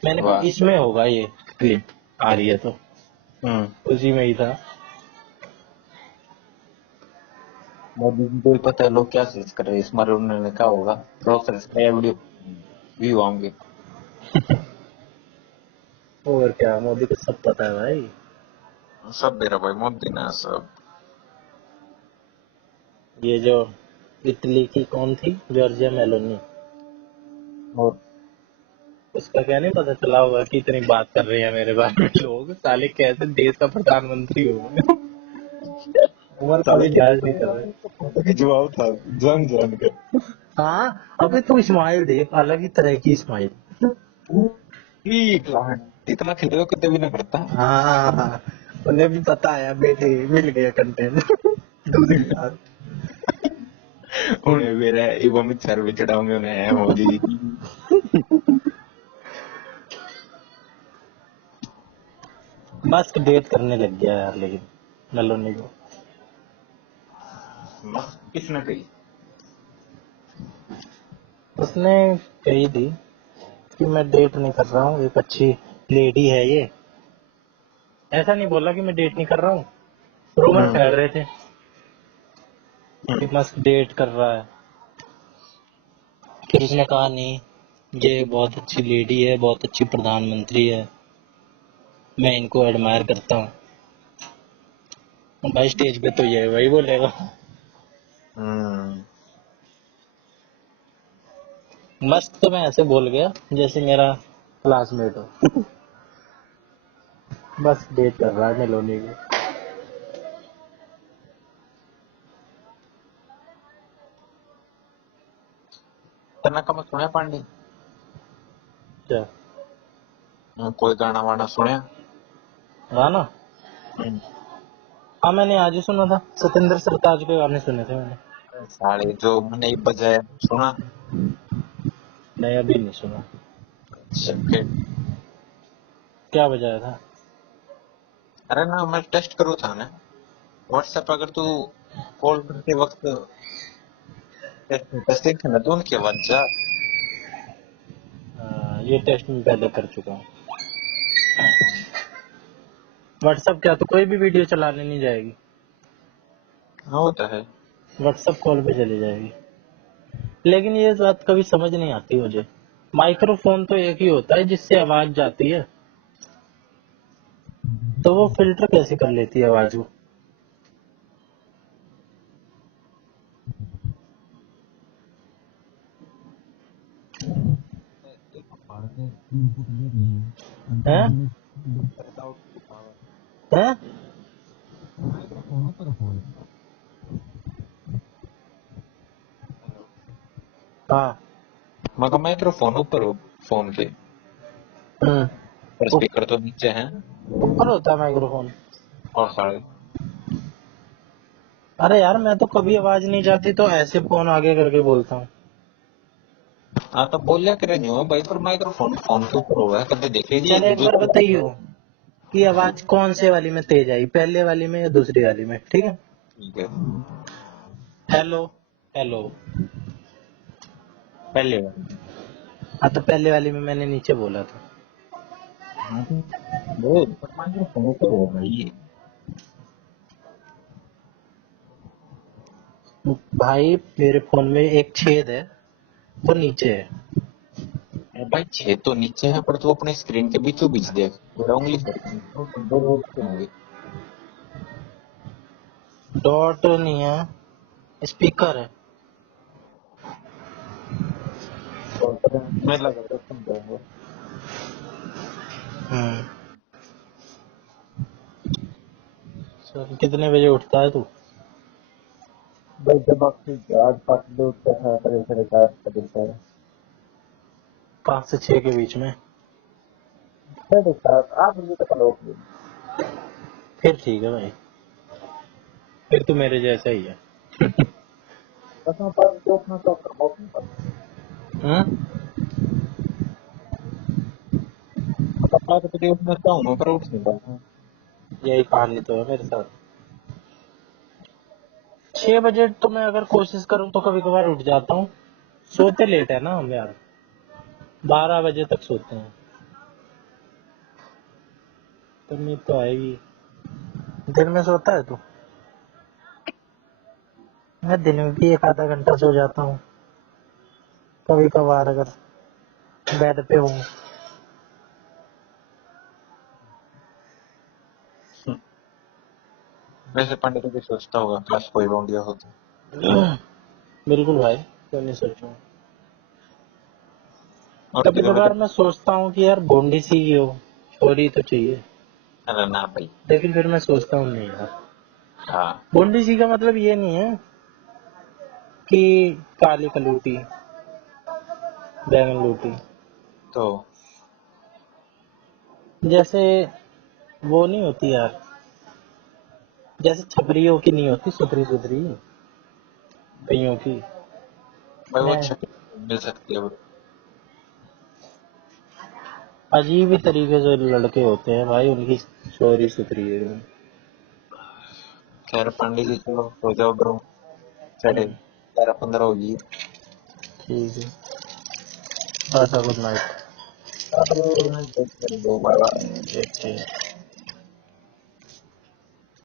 मैंने कहा वाह। इसमें होगा ये क्लिप आ रही है, तो उसी में ही था। मोदी जी को ही पता है लोग क्या सर्च कर रहे हैं, इस बार उन्होंने कहा होगा प्रोसेस का वीडियो व्यू आएंगे। और क्या, मोदी को सब पता है भाई। सब मेरा भाई मोदी ना सब। ये जो इटली की कौन थी, जॉर्जिया मेलोनी, और उसका क्या नहीं पता चला होगा कि इतनी बात कर रहे हैं मेरे बारे में लोग, साले कैसे देश का प्रधानमंत्री हो गए। उम्र का भी लिहाज नहीं कर रहे। जवाब था जान जान के। हाँ अबे तू स्माइल देख, अलग ही तरह की स्माइल। इतना खेलो कभी भी ना करता। हाँ उन्हें भी पता है बेटे, मिल गया कंटेंट दूसरी बात। उन्हें मेरा वो अमित सर भी चढ़ाऊंगे उन्हें मोदी जी की। मस्क डेट करने लग गया यार, लेकिन मेलोनी को। किसने कही। उसने कही थी कि मैं डेट नहीं कर रहा हूँ, एक अच्छी लेडी है ये। ऐसा नहीं बोला कि मैं डेट नहीं कर रहा हूँ, रूमर फैल रहे थे कि मस्क डेट कर रहा है। फिर उसने कहा नहीं, ये बहुत अच्छी लेडी है, बहुत अच्छी प्रधानमंत्री है, मैं इनको एडमायर करता हूँ। भाई स्टेज पे तो ये वही बोलेगा। मस्त तो मैं ऐसे बोल गया जैसे मेरा क्लासमेट हो। बस डेट कर रहा है मेलोनी को। तना का मैं सुना पांडे क्या कोई गाना वाना सुने। गाना? हाँ मैंने आज ही सुना था, सतेंद्र सरताज के गाने सुने थे मैंने। साले जो मैंने बजाया सुना। नहीं अभी नहीं सुना। सबके क्या बजाया था? अरे ना मैं टेस्ट करूँ था ना व्हाट्सएप अगर तू कॉल करते वक्त टेस्टिंग ना तो उनकी आवाज जा। ये टेस्ट में पहले कर चुका हूँ। व्हाट्सएप क्या, तो कोई भी वीडियो चलाने नहीं जाएगी, हाँ होता है। व्हाट्सएप कॉल पे चली जाएगी। लेकिन ये बात कभी समझ नहीं आती मुझे, माइक्रोफोन तो एक ही होता है जिससे आवाज जाती है, तो वो फिल्टर कैसे कर लेती है आवाज वो? हैं? हैं? हाँ। मैं कहा माइक्रोफोन ऊपर हो फोन के, और ऊप- स्पीकर तो नीचे है। ऊपर होता है माइक्रोफोन? और सारे अरे यार मैं तो कभी आवाज नहीं जाती तो ऐसे फोन आगे करके बोलता हूँ। हाँ तो बोलिया करे नहीं हो भाई, पर माइक्रोफोन फोन के ऊपर हुआ है, कभी देखेगी चल एक बार बताइए कि आवाज कौन से वाली में तेज आई, पहले वाली में या दूसरी वाली में? ठीक है। ठीक है। हेलो। हेलो। पहले वाली। हाँ तो पहले वाली में मैंने नीचे बोला था। हाँ तो वो पर माइक्रोफोन ऊपर हो भाई। भाई मेरे फोन में एक छेद है, वो नीचे है। अरे भाई छह तो नीचे है, पर तू अपने स्क्रीन के बीचों बीच देख, पूरा उंगली फर्क नहीं तो दो रोड पे होंगे। डॉट नहीं है, स्पीकर है। और पता नहीं, मैं लगा तो सुन रहा हूँ। हम्म। सर कितने बजे उठता है तू? भाई जब आपकी आज 5 बजे उठता था, साढ़े 4:30 बजे उठता है। 5 से 6 के बीच में? 7:30 8 बजे तक लौट गई। फिर ठीक है भाई, फिर तो मेरे जैसा ही है। बस मैं 5 बजे उठना तो बहुत नहीं पड़ता। हम्म। 5 बजे उठना चाहूँ मैं, पर उठ नहीं पाता। यही कहानी तो है मेरे साथ। 6 बजे तो मैं अगर कोशिश करूँ तो कभी कभार उठ जाता हूँ। सोते लेट है ना हम यार, 12 बजे तक सोते हैं। तो नींद तो आएगी। दिन में सोता है तू? मैं दिन में भी 1 आधा घंटा सो जाता हूँ, कभी कभार अगर बेड पे हूँ। वैसे पंडित भी सोचता होगा क्लास कोई रोक गया हो तो। बिल्कुल भाई, क्यों नहीं सोचूं। और कभी कितने कभार बजे? मैं सोचता हूँ कि यार भोंडी सी ही हो, छोरी तो चाहिए। अरे ना भाई। लेकिन फिर मैं सोचता हूँ नहीं यार, हाँ भोंडी सी का मतलब ये नहीं है कि काली कलूटी, बैगन लूटी। तो जैसे वो नहीं होती यार, जैसे छपरियों की नहीं होती, सुथरी सुथरी कईयों की। भाई वो मैं छपी मिल सकती है। अजीब ही तरीके से लड़के होते हैं भाई, उनकी चोरी सुथरी है। खैर पंडित जी चलो हो जाओ ब्रो, 11:15 होगी। ठीक है, टाटा, गुड नाइट। अब मैं देख कर दो बाबा। ठीक ठीक।